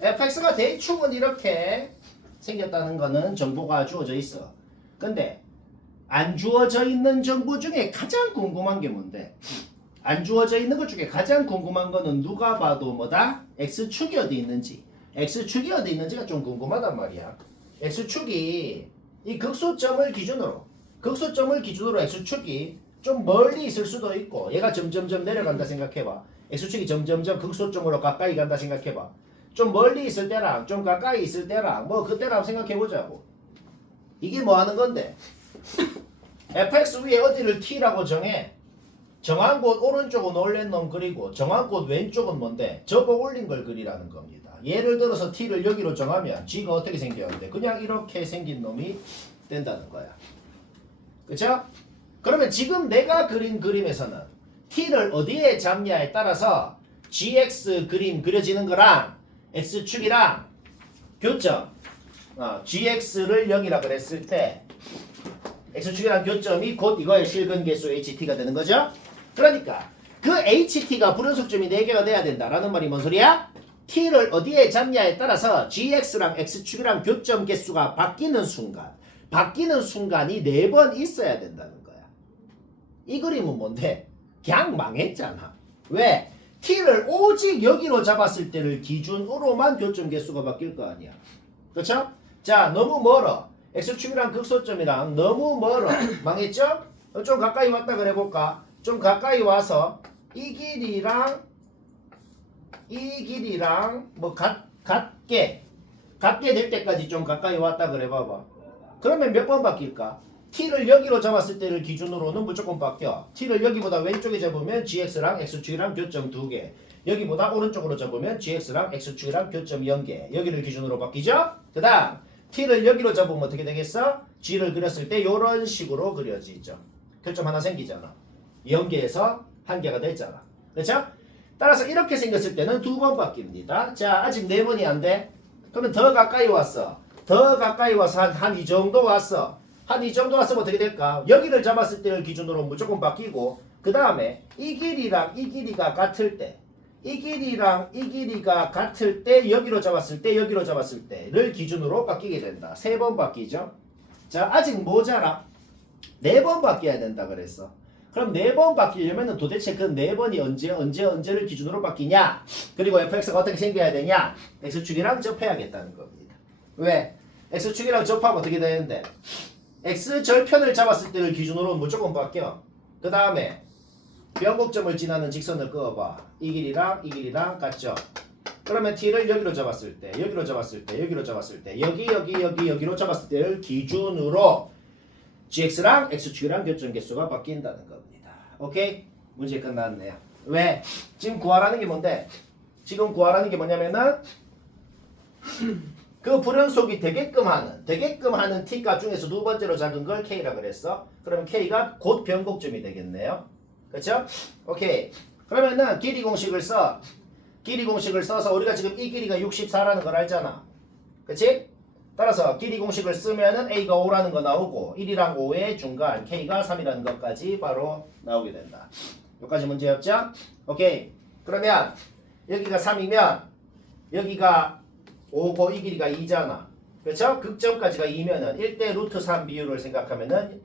fx가 대충은 이렇게 생겼다는 거는 정보가 주어져 있어. 근데 안 주어져 있는 정보 중에 가장 궁금한 게 뭔데? 안 주어져 있는 것 중에 가장 궁금한 거는 누가 봐도 뭐다? x축이 어디 있는지. x축이 어디 있는지가 좀 궁금하단 말이야. x축이 이 극소점을 기준으로 x축이 좀 멀리 있을 수도 있고 얘가 점점점 내려간다 생각해봐. x축이 점점점 극소점으로 가까이 간다 생각해봐. 좀 멀리 있을 때랑 좀 가까이 있을 때랑 뭐 그때랑 생각해보자고. 이게 뭐 하는 건데? fx 위에 어디를 t라고 정해. 정한 곳 오른쪽은 올린 놈 그리고 정한 곳 왼쪽은 뭔데? 접어 올린 걸 그리라는 겁니다. 예를 들어서 t를 여기로 정하면 g가 어떻게 생겼는데? 그냥 이렇게 생긴 놈이 된다는 거야. 그쵸? 그러면 지금 내가 그린 그림에서는 t를 어디에 잡냐에 따라서 gx 그림 그려지는 거랑 x축이랑 교점 gx를 0이라 그랬을 때 x축이랑 교점이 곧 이거의 실근 개수 ht가 되는 거죠. 그러니까 그 ht가 불연속점이 4개가 돼야 된다라는 말이 뭔 소리야? t를 어디에 잡냐에 따라서 gx랑 x축이랑 교점 개수가 바뀌는 순간이 4번 있어야 된다는 거야. 이 그림은 뭔데? 그냥 망했잖아. 왜? t를 오직 여기로 잡았을 때를 기준으로만 교점 개수가 바뀔 거 아니야. 그렇죠? 자, 너무 멀어. x축이랑 극소점이랑 너무 멀어. 망했죠? 좀 가까이 왔다 그래 볼까? 좀 가까이 와서 이 길이랑 뭐 같게 될 때까지 좀 가까이 왔다 그래 봐봐. 그러면 몇 번 바뀔까? t를 여기로 잡았을 때를 기준으로는 무조건 바뀌어. t를 여기보다 왼쪽에 잡으면 gx랑 x축이랑 교점 2개. 여기보다 오른쪽으로 잡으면 gx랑 x축이랑 교점 0개. 여기를 기준으로 바뀌죠? 그 다음 t를 여기로 잡으면 어떻게 되겠어? g를 그렸을 때 이런 식으로 그려지죠. 교점 하나 생기잖아. 0개에서 1개가 됐잖아. 그렇죠? 따라서 이렇게 생겼을 때는 2번 바뀝니다. 자, 아직 4번이 안 돼. 그러면 더 가까이 왔어. 더 가까이 와서 한 이 정도 왔어. 한 이 정도 왔으면 어떻게 될까? 여기를 잡았을 때를 기준으로 무조건 바뀌고 그 다음에 이 길이랑 이 길이가 같을 때 이 길이랑 이 길이가 같을 때 여기로 잡았을 때를 기준으로 바뀌게 된다. 3번 바뀌죠? 자, 아직 모자라. 4번 바뀌어야 된다 그랬어. 그럼 4번 바뀌려면 도대체 그 4번이 언제를 기준으로 바뀌냐? 그리고 fx가 어떻게 생겨야 되냐? x축이랑 접해야겠다는 겁니다. 왜? x축이랑 접하면 어떻게 되는데? x절편을 잡았을 때를 기준으로 무조건 바뀌어. 그 다음에 변곡점을 지나는 직선을 그어봐. 이 길이랑 같죠? 그러면 t를 여기로 잡았을 때 여기로 잡았을 때 여기로 잡았을 때를 기준으로 gx랑 x축이랑 교점 개수가 바뀐다는 겁니다. 오케이? 문제 끝났네요. 왜? 지금 구하라는 게 뭔데? 지금 구하라는 게 뭐냐면은 그 불연속이 되게끔 하는 t가 중에서 2번째로 작은 걸 k라 그랬어. 그러면 k가 곧 변곡점이 되겠네요. 그렇죠? 오케이. 그러면은 길이 공식을 써서 우리가 지금 이 길이가 64라는 걸 알잖아. 그치? 따라서 길이 공식을 쓰면은 a가 5라는 거 나오고 1이랑 5의 중간 k가 3이라는 것까지 바로 나오게 된다. 여기까지 문제였죠? 오케이. 그러면 여기가 3이면 여기가 5고 이 길이가 2잖아. 그렇죠? 극점까지가 2면은 1대 루트 3 비율을 생각하면은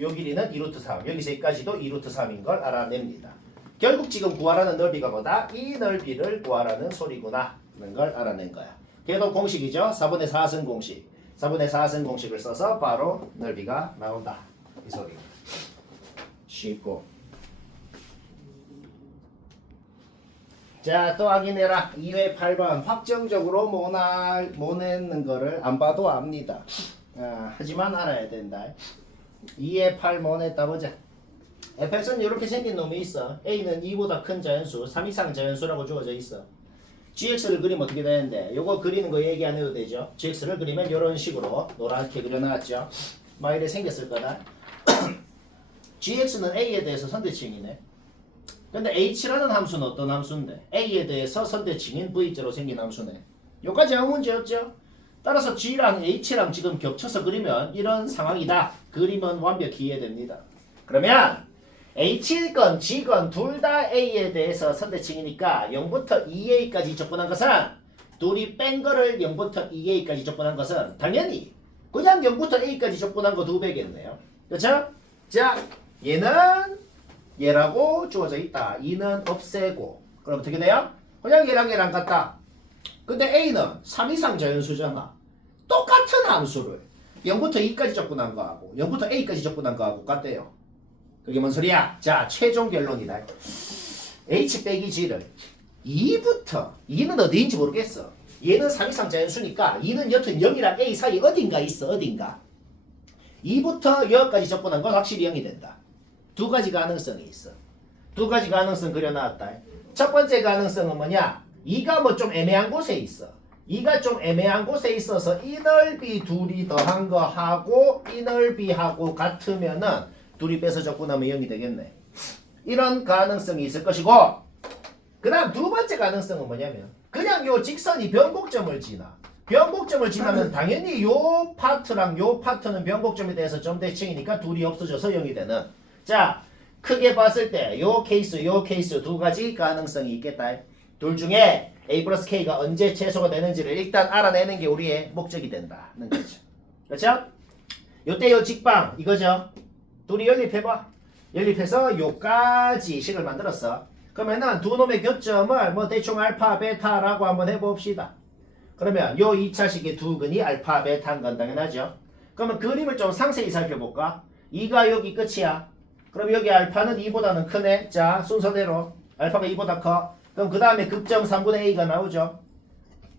요 길이는 2루트 3. 여기서 여기까지도 2루트 3인 걸 알아냅니다. 결국 지금 구하라는 넓이가 뭐다? 이 넓이를 구하라는 소리구나 하는 걸 알아낸 거야. 그래도 공식이죠. 4분의 4승 공식. 4분의 4승 공식을 써서 바로 넓이가 나온다. 이 소리입니다. 쉽고. 자, 또 확인해라. 2회 8번. 확정적으로 모내는 거를 안 봐도 압니다. 하지만 알아야 된다. 2의 8 모냈다 보자. fx는 이렇게 생긴 놈이 있어. a는 2보다 큰 자연수, 3 이상 자연수라고 주어져 있어. gx를 그리면 어떻게 되는데? 요거 그리는 거 얘기 안 해도 되죠. gx를 그리면 이런 식으로 노랗게 그려놨죠. 막 이래 생겼을 거다. gx는 a에 대해서 선대칭이네. 근데 h라는 함수는 어떤 함수인데? a에 대해서 선대칭인 v자로 생긴 함수네. 요까지 아무 문제 없죠? 따라서 g랑 h랑 지금 겹쳐서 그리면 이런 상황이다. 그림은 완벽히 이해됩니다. 그러면 H건 G건 둘 다 A에 대해서 선대칭이니까 0부터 2A까지 접근한 것은 둘이 뺀 거를 0부터 2A까지 접근한 것은 당연히 그냥 0부터 A까지 접근한 거 2배겠네요. 그렇죠? 자, 얘는 얘라고 주어져 있다. 2는 없애고 그럼 어떻게 돼요? 그냥 얘랑 같다. 근데 A는 3 이상 자연수잖아. 똑같은 함수를 0부터 2까지 접근한 거하고 0부터 A까지 접근한 거하고 같대요. 그게 뭔 소리야? 자, 최종 결론이다. H 빼기 G를 2부터 2는 어디인지 모르겠어. 얘는 3 이상 자연수니까 2는 여튼 0이랑 A 사이 어딘가 있어. 어딘가. 2부터 여기까지 접근한 건 확실히 0이 된다. 두 가지 가능성이 있어. 두 가지 가능성 그려놨다. 첫 번째 가능성은 뭐냐? 2가 뭐 좀 애매한 곳에 있어. 2가 좀 애매한 곳에 있어서 이 넓이 둘이 더한 거 하고 이 넓이하고 같으면은 둘이 빼서 접근하면 0이 되겠네. 이런 가능성이 있을 것이고 그 다음 두 번째 가능성은 뭐냐면 그냥 요 직선이 변곡점을 지나. 변곡점을 지나면 당연히 요 파트랑 요 파트는 변곡점에 대해서 점대칭이니까 둘이 없어져서 0이 되는. 자, 크게 봤을 때 요 케이스 두 가지 가능성이 있겠다. 둘 중에 A 플러스 K가 언제 최소가 되는지를 일단 알아내는 게 우리의 목적이 된다는 거죠. 그렇죠? 요때 요 직방 이거죠. 둘이 연립해봐. 연립해서 요까지 식을 만들었어. 그러면은 두 놈의 교점을 뭐 대충 알파 베타라고 한번 해봅시다. 그러면 요 2차식의 두 근이 알파 베타인 건 당연하죠. 그러면 그림을 좀 상세히 살펴볼까? 2가 여기 끝이야. 그럼 여기 알파는 2보다는 크네. 자, 순서대로 알파가 2보다 커. 그럼 그 다음에 극점 3분의 A가 나오죠.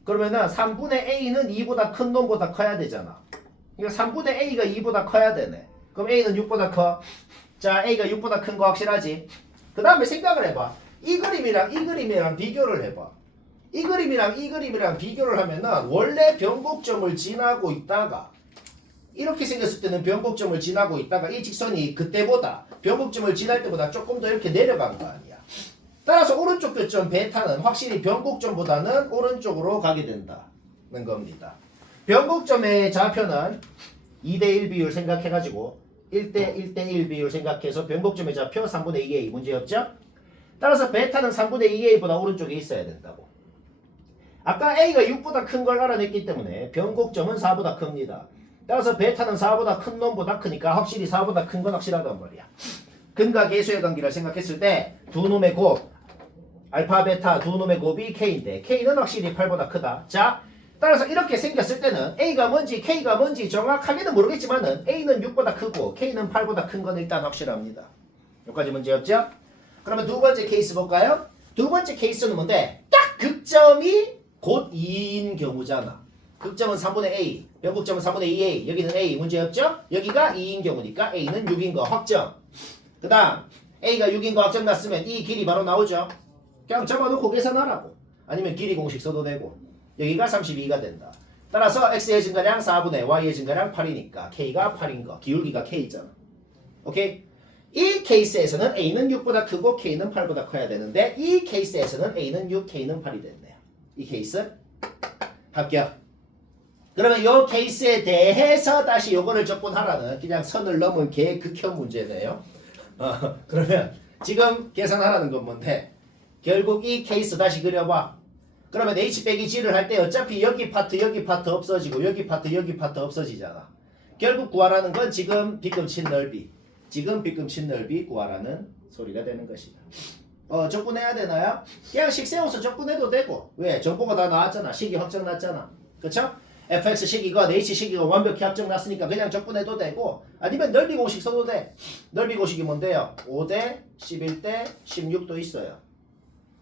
그러면은 3분의 A는 2보다 큰 놈보다 커야 되잖아. 그러니까 3분의 A가 2보다 커야 되네. 그럼 A는 6보다 커. 자, A가 6보다 큰 거 확실하지? 그 다음에 생각을 해봐. 이 그림이랑 비교를 해봐. 이 그림이랑 비교를 하면은 원래 변곡점을 지나고 있다가 이렇게 생겼을 때는 변곡점을 지나고 있다가 이 직선이 그때보다 변곡점을 지날 때보다 조금 더 이렇게 내려간 거 아니야. 따라서 오른쪽 교점 베타는 확실히 변곡점보다는 오른쪽으로 가게 된다는 겁니다. 변곡점의 좌표는 2대1 비율 생각해가지고 1대1 비율 생각해서 변곡점의 좌표 3분의 2A 문제였죠? 따라서 베타는 3분의 2A보다 오른쪽에 있어야 된다고. 아까 A가 6보다 큰 걸 알아냈기 때문에 변곡점은 4보다 큽니다. 따라서 베타는 4보다 큰 놈보다 크니까 확실히 4보다 큰 건 확실하단 말이야. 근과 계수의 관계를 생각했을 때 두 놈의 곱 알파 베타 두 놈의 곱이 K인데 K는 확실히 8보다 크다. 자, 따라서 이렇게 생겼을 때는 A가 뭔지 K가 뭔지 정확하게는 모르겠지만은 A는 6보다 크고 K는 8보다 큰 건 일단 확실합니다. 여기까지 문제였죠? 그러면 두 번째 케이스 볼까요? 두 번째 케이스는 뭔데? 딱 극점이 곧 2인 경우잖아. 극점은 3분의 A, 변곡점은 3분의 2A, 여기는 A 문제였죠? 여기가 2인 경우니까 A는 6인 거 확정. 그 다음 A가 6인 거 확정 났으면 이 길이 바로 나오죠? 그냥 접어놓고 계산하라고. 아니면 길이 공식 써도 되고. 여기가 32가 된다. 따라서 X의 증가량 4분의 Y의 증가량 8이니까 K가 8인 거. 기울기가 K잖아. 오케이? 이 케이스에서는 A는 6보다 크고 K는 8보다 커야 되는데 이 케이스에서는 A는 6, K는 8이 됐네요. 이 케이스 합격. 그러면 이 케이스에 대해서 다시 요거를 접근하라는 그냥 선을 넘은 개 극혐 문제네요. 그러면 지금 계산하라는 건 뭔데? 결국 이 케이스 다시 그려봐. 그러면 H 빼기 G를 할 때 어차피 여기 파트 없어지고 여기 파트 없어지잖아. 결국 구하라는 건 지금 빗금친 넓이 구하라는 소리가 되는 것이다. 접근해야 되나요? 그냥 식 세워서 접근해도 되고. 왜? 정보가 다 나왔잖아. 식이 확정 났잖아. 그쵸? fx 식이건 h 식이건 완벽히 확정 났으니까 그냥 접근해도 되고 아니면 넓이 공식 써도 돼. 넓이 공식이 뭔데요? 5대 11대 16도 있어요.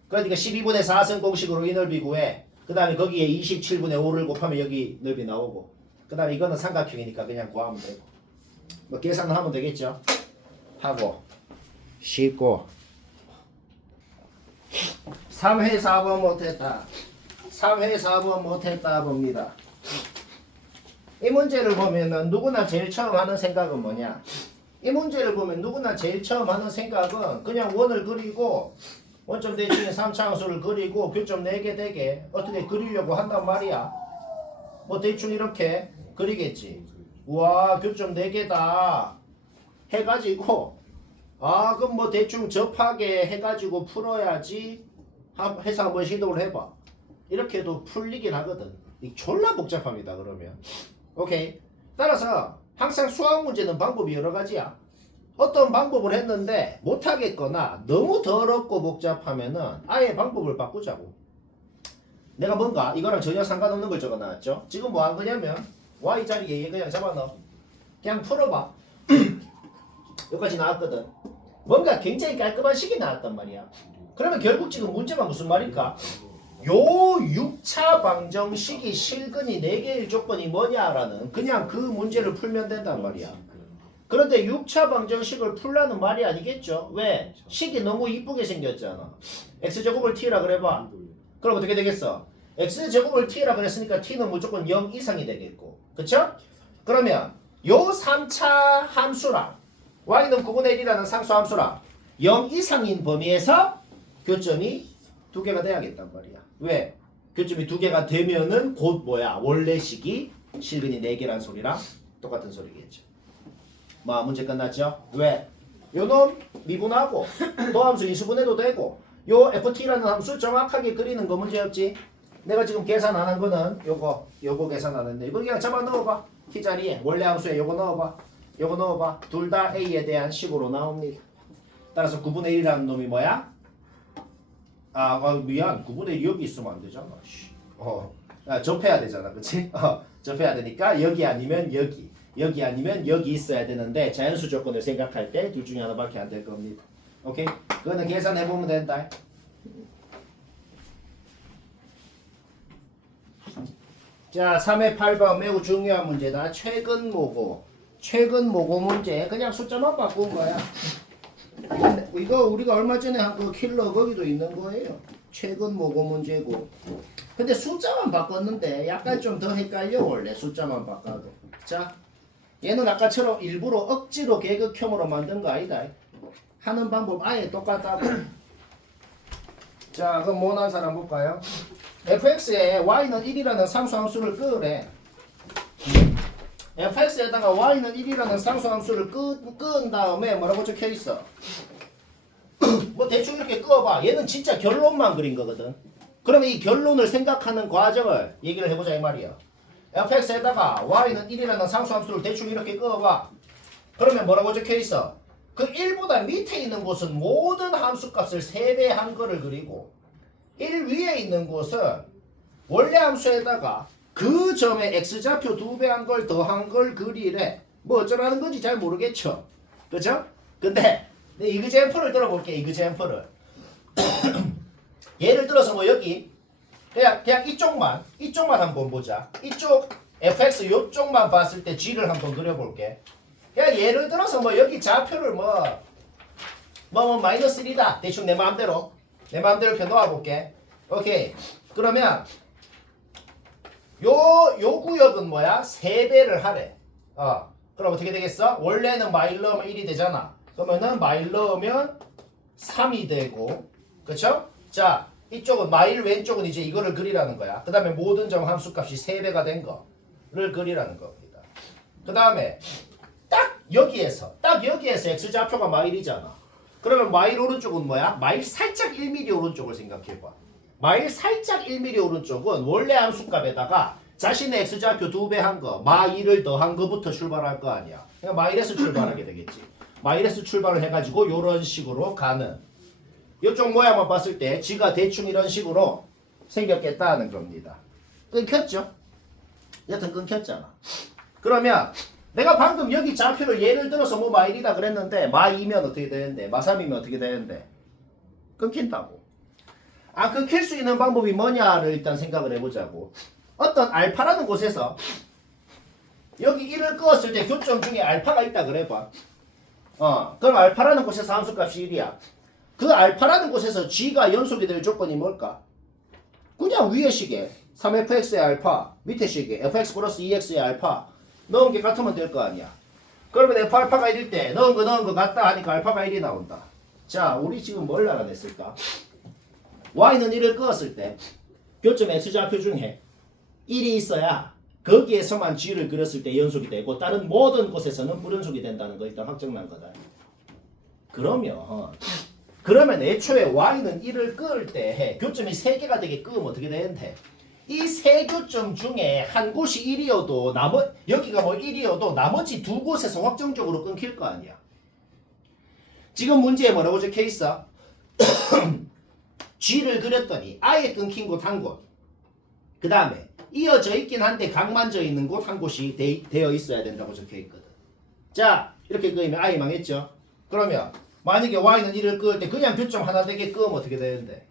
그러니까 12분의 4승 공식으로 이 넓이 구해. 그 다음에 거기에 27분의 5를 곱하면 여기 넓이 나오고 그 다음에 이거는 삼각형이니까 그냥 구하면 되고 뭐 계산을 하면 되겠죠. 하고 쉽고 3회 4번 못했다. 3회 4번 못했다 봅니다. 이 문제를 보면 누구나 제일 처음 하는 생각은 뭐냐? 이 문제를 보면 누구나 제일 처음 하는 생각은 그냥 원을 그리고 원점 대칭의 3차함수를 그리고 교점 4개 되게 어떻게 그리려고 한단 말이야. 뭐 대충 이렇게 그리겠지. 우와 교점 4개다 해가지고 아 그럼 뭐 대충 접하게 해가지고 풀어야지 해서 한번 시도를 해봐. 이렇게 해도 풀리긴 하거든. 이 졸라 복잡합니다 그러면. 오케이. 따라서 항상 수학 문제는 방법이 여러 가지야. 어떤 방법을 했는데 못하겠거나 너무 더럽고 복잡하면은 아예 방법을 바꾸자고. 내가 뭔가 이거랑 전혀 상관없는 걸 적어놨죠. 지금 뭐 한 거냐면 y 자리에 얘 그냥 잡아넣어. 그냥 풀어봐. 여기까지 나왔거든. 뭔가 굉장히 깔끔한 식이 나왔단 말이야. 그러면 결국 지금 문제가 무슨 말일까? 요 6차 방정식이 실근이 4개일 조건이 뭐냐라는 그냥 그 문제를 풀면 된단 말이야. 그런데 6차 방정식을 풀라는 말이 아니겠죠? 왜? 식이 너무 이쁘게 생겼잖아. x제곱을 t라 그래봐. 그럼 어떻게 되겠어? x제곱을 t라 그랬으니까 t는 무조건 0 이상이 되겠고. 그쵸? 그러면 요 3차 함수랑 y는 9분의 1이라는 상수 함수랑 0 이상인 범위에서 교점이 2개가 돼야겠단 말이야. 왜? 교점이 2개가 되면은 곧 뭐야? 원래 식이 실근이 4개란 소리랑 똑같은 소리겠죠. 뭐 문제 끝났죠? 왜? 요놈 미분하고 도함수 인수분해도 되고 요 ft라는 함수 정확하게 그리는 거 문제 없지? 내가 지금 계산 안 한 거는 요거 계산 안 했는데 이거 그냥 잡아 넣어봐. t 자리에 원래 함수에 요거 넣어봐. 요거 넣어봐. 둘 다 a에 대한 식으로 나옵니다. 따라서 9분의 1이라는 놈이 뭐야? 미안. 9분의 1 여기 있으면 안 되잖아. 접해야 되잖아. 그치? 접해야 되니까 여기 아니면 여기 아니면 여기 있어야 되는데 자연수 조건을 생각할 때 둘 중에 하나밖에 안 될 겁니다. 오케이? 그거는 계산해보면 된다. 자, 3회 8번 매우 중요한 문제다. 최근 모고 문제 그냥 숫자만 바꾼 거야. 이거 우리가 얼마 전에 한 그 킬러 거기도 있는 거예요. 최근 모고 문제고. 근데 숫자만 바꿨는데 약간 좀 더 헷갈려 원래 숫자만 바꿔도. 자, 얘는 아까처럼 일부러 억지로 계급형으로 만든 거 아니다. 하는 방법 아예 똑같다고. 자, 그럼 모난 사람 볼까요? fx에 y는 1이라는 상수함수를 끄래. fx에다가 y는 1이라는 상수함수를 끄은 다음에 뭐라고 적혀있어? 뭐 대충 이렇게 끄어봐. 얘는 진짜 결론만 그린 거거든. 그러면 이 결론을 생각하는 과정을 얘기를 해보자 이 말이야. fx에다가 y는 1이라는 상수함수를 대충 이렇게 끄어봐. 그러면 뭐라고 적혀있어? 그 1보다 밑에 있는 곳은 모든 함수값을 3배 한 거를 그리고 1 위에 있는 곳은 원래 함수에다가 그 점에 x좌표 2배 한 걸 더한 걸 그리래. 뭐 어쩌라는 건지 잘 모르겠죠. 그죠? 근데 이그젠플을 들어볼게. 이그젠플을. 예를 들어서 뭐 여기 그냥 이쪽만 한번 보자. 이쪽 fx 이쪽만 봤을 때 g를 한번 그려볼게. 그냥 예를 들어서 뭐 여기 좌표를 뭐 마이너스 1이다. 대충 내 마음대로 이렇게 놓아볼게. 오케이. 그러면 요 구역은 뭐야? 3배를 하래. 그럼 어떻게 되겠어? 원래는 마일 넣으면 1이 되잖아. 그러면은 마일 넣으면 3이 되고, 그쵸? 자, 이쪽은 마일 왼쪽은 이제 이거를 그리라는 거야. 그 다음에 모든 점 함수값이 3배가 된 거를 그리라는 겁니다. 그 다음에 딱 여기에서 x좌표가 마일이잖아. 그러면 마일 오른쪽은 뭐야? 마일 살짝 1mm 오른쪽을 생각해봐. 마일 살짝 1mm 오른쪽은 원래 함수값에다가 자신의 x좌표 2배 한 거, 마2를 더한 거부터 출발할 거 아니야. 그러니까 마일에서 출발하게 되겠지. 마일에서 출발을 해가지고 요런 식으로 가는 이쪽 모양만 봤을 때 g가 대충 이런 식으로 생겼겠다는 겁니다. 끊겼죠? 여튼 끊겼잖아. 그러면 내가 방금 여기 좌표를 예를 들어서 뭐 마일이다 그랬는데 마2면 어떻게 되는데 마3이면 어떻게 되는데 끊긴다고. 끊길 수 있는 방법이 뭐냐를 일단 생각을 해보자고. 어떤 알파라는 곳에서 여기 1을 끄었을 때 교점 중에 알파가 있다 그래봐. 그럼 알파라는 곳에서 함수값이 1이야. 그 알파라는 곳에서 g가 연속이 될 조건이 뭘까? 그냥 위에 식에 3fx의 알파, 밑에 식에 fx 플러스 2x의 알파 넣은 게 같으면 될 거 아니야. 그러면 f 알파가 1일 때 넣은 거 같다 하니까 알파가 1이 나온다. 자, 우리 지금 뭘 알아냈을까? y는 1을 끄었을 때 교점 x좌표 중에 1이 있어야 거기에서만 g를 그렸을 때 연속이 되고 다른 모든 곳에서는 불연속이 된다는 거 일단 확정난 거다. 그러면 애초에 y는 1을 끄을 때 교점이 3개가 되게 끄면 어떻게 되는데 이 세 교점 중에 한 곳이 1이어도 여기가 뭐 1이어도 나머지 두 곳에서 확정적으로 끊길 거 아니야. 지금 문제에 뭐라고 적혀 있어? G를 그렸더니 아예 끊긴 곳 한 곳. 그 다음에 이어져 있긴 한데 각만져 있는 곳 한 곳이 되어 있어야 된다고 적혀 있거든. 자, 이렇게 그리면 I 망했죠? 그러면 만약에 Y는 1을 그을 때 그냥 교점 하나 되게 그으면 어떻게 되는데?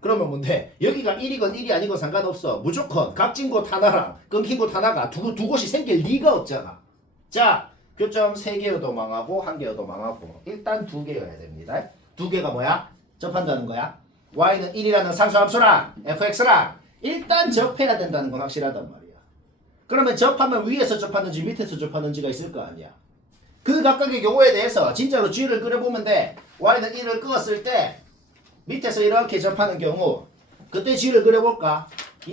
그러면 뭔데? 여기가 1이건 1이 아니건 상관없어. 무조건 각진 곳 하나랑 끊긴 곳 하나가 두 곳이 생길 리가 없잖아. 자, 교점 3개여도 망하고 1개여도 망하고 일단 2개여야 됩니다. 2개가 뭐야? 접한다는 거야. Y는 1이라는 상수함수랑 fx랑 일단 접해야 된다는 건 확실하단 말이야. 그러면 접하면 위에서 접하는지 밑에서 접하는지가 있을 거 아니야. 그 각각의 경우에 대해서 진짜로 G를 그려보면 돼. Y는 1을 그었을 때 밑에서 이렇게 접하는 경우 그때 G를 그려볼까?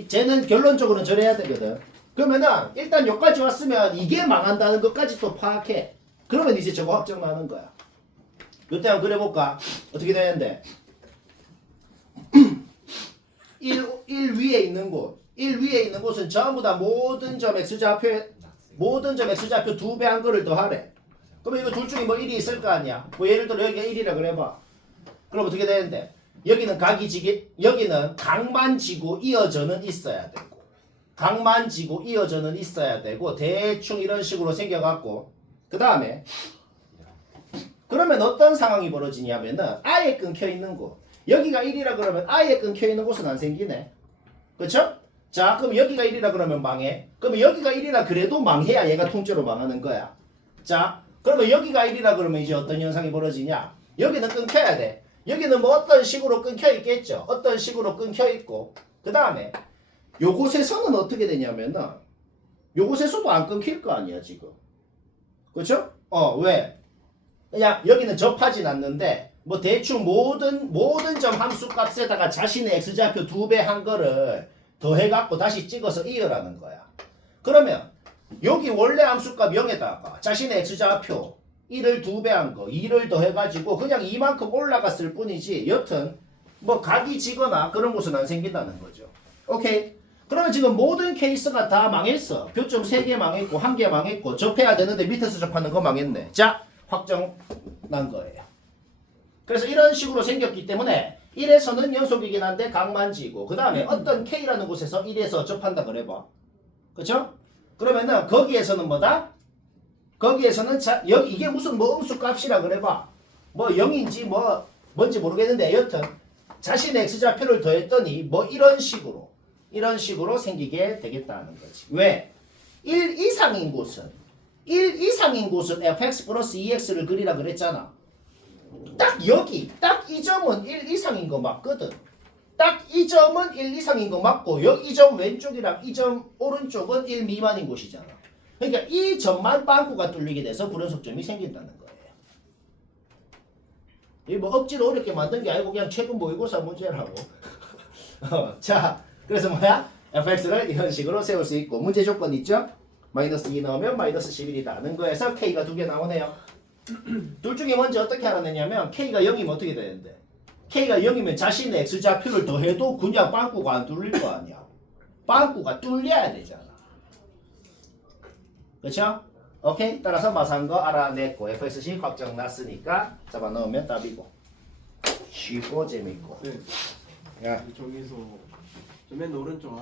쟤는 결론적으로는 저래야 되거든. 그러면은 일단 여기까지 왔으면 이게 망한다는 것까지 또 파악해. 그러면 이제 저거 확정 나는 거야. 이때 한번 그려볼까? 어떻게 되는데? 1 위에 있는 곳. 1 위에 있는 곳은 전부 다 모든 점 x좌표 2배 한 거를 더하래. 그러면 이거 둘 중에 뭐 1이 있을 거 아니야. 뭐 예를 들어 여기가 1이라 그래봐. 그럼 어떻게 되는데? 여기는 여기는 각만 지고 이어져는 있어야 되고 각만 지고 이어져는 있어야 되고 대충 이런 식으로 생겨갖고 그 다음에 그러면 어떤 상황이 벌어지냐면은 아예 끊겨 있는 곳 여기가 1이라 그러면 아예 끊겨 있는 곳은 안 생기네. 그쵸? 자, 그럼 여기가 1이라 그러면 망해. 그러면 여기가 1이라 그래도 망해야 얘가 통째로 망하는 거야. 자, 그러면 여기가 1이라 그러면 이제 어떤 현상이 벌어지냐? 여기는 끊겨야 돼. 여기는 뭐 어떤 식으로 끊겨 있겠죠. 어떤 식으로 끊겨 있고 그 다음에 요곳에서는 어떻게 되냐면은 요곳에서도 안 끊길 거 아니야 지금. 그쵸? 왜? 그냥 여기는 접하진 않는데 뭐 대충 모든 점 함수 값에다가 자신의 x좌표 2배 한 거를 더해갖고 다시 찍어서 이으라는 거야. 그러면 여기 원래 함수값 0에다가 자신의 x좌표 1을 2배 한 거 2를 더해가지고 그냥 이만큼 올라갔을 뿐이지 여튼 뭐 각이 지거나 그런 곳은 안 생긴다는 거죠. 오케이? 그러면 지금 모든 케이스가 다 망했어. 교점 3개 망했고 1개 망했고 접해야 되는데 밑에서 접하는 거 망했네. 자, 확정 난 거예요. 그래서 이런 식으로 생겼기 때문에 1에서는 연속이긴 한데 각만 지고 그 다음에 어떤 K라는 곳에서 1에서 접한다 그래봐. 그쵸? 그러면은 거기에서는 뭐다? 거기에서는 이게 무슨 뭐 음수 값이라 그래봐. 뭐 0인지 뭐 뭔지 모르겠는데 여튼 자신의 x좌표를 더했더니 뭐 이런 식으로 생기게 되겠다는 거지. 왜? 1 이상인 곳은 fx 플러스 2x를 그리라 그랬잖아. 딱 이 점은 1 이상인 거 맞거든. 딱 이 점은 1 이상인 거 맞고 이 점 왼쪽이랑 이 점 오른쪽은 1 미만인 곳이잖아. 그러니까 이 점만 빵꾸가 뚫리게 돼서 불연속점이 생긴다는 거예요. 이 뭐 억지로 어렵게 만든 게 아니고 그냥 최근 모의고사 문제라고. 자, 그래서 뭐야? fx를 이런 식으로 세울 수 있고 문제 조건 있죠? 마이너스 2 넣으면 마이너스 11이다는 거에서 k가 2개 나오네요. 둘 중에 먼저 어떻게 알아내냐면 k가 0이면 어떻게 되는데? k가 0이면 자신의 x좌표를 더해도 그냥 빵꾸가 안 뚫릴 거 아니야. 빵꾸가 뚫려야 되잖아. 그쵸? 오케이? 따라서 마사한 거 알아냈고 fx식 확정 났으니까 잡아넣으면 답이고 쉽고 재밌고. 네. 야. 저기서 저 맨 오른쪽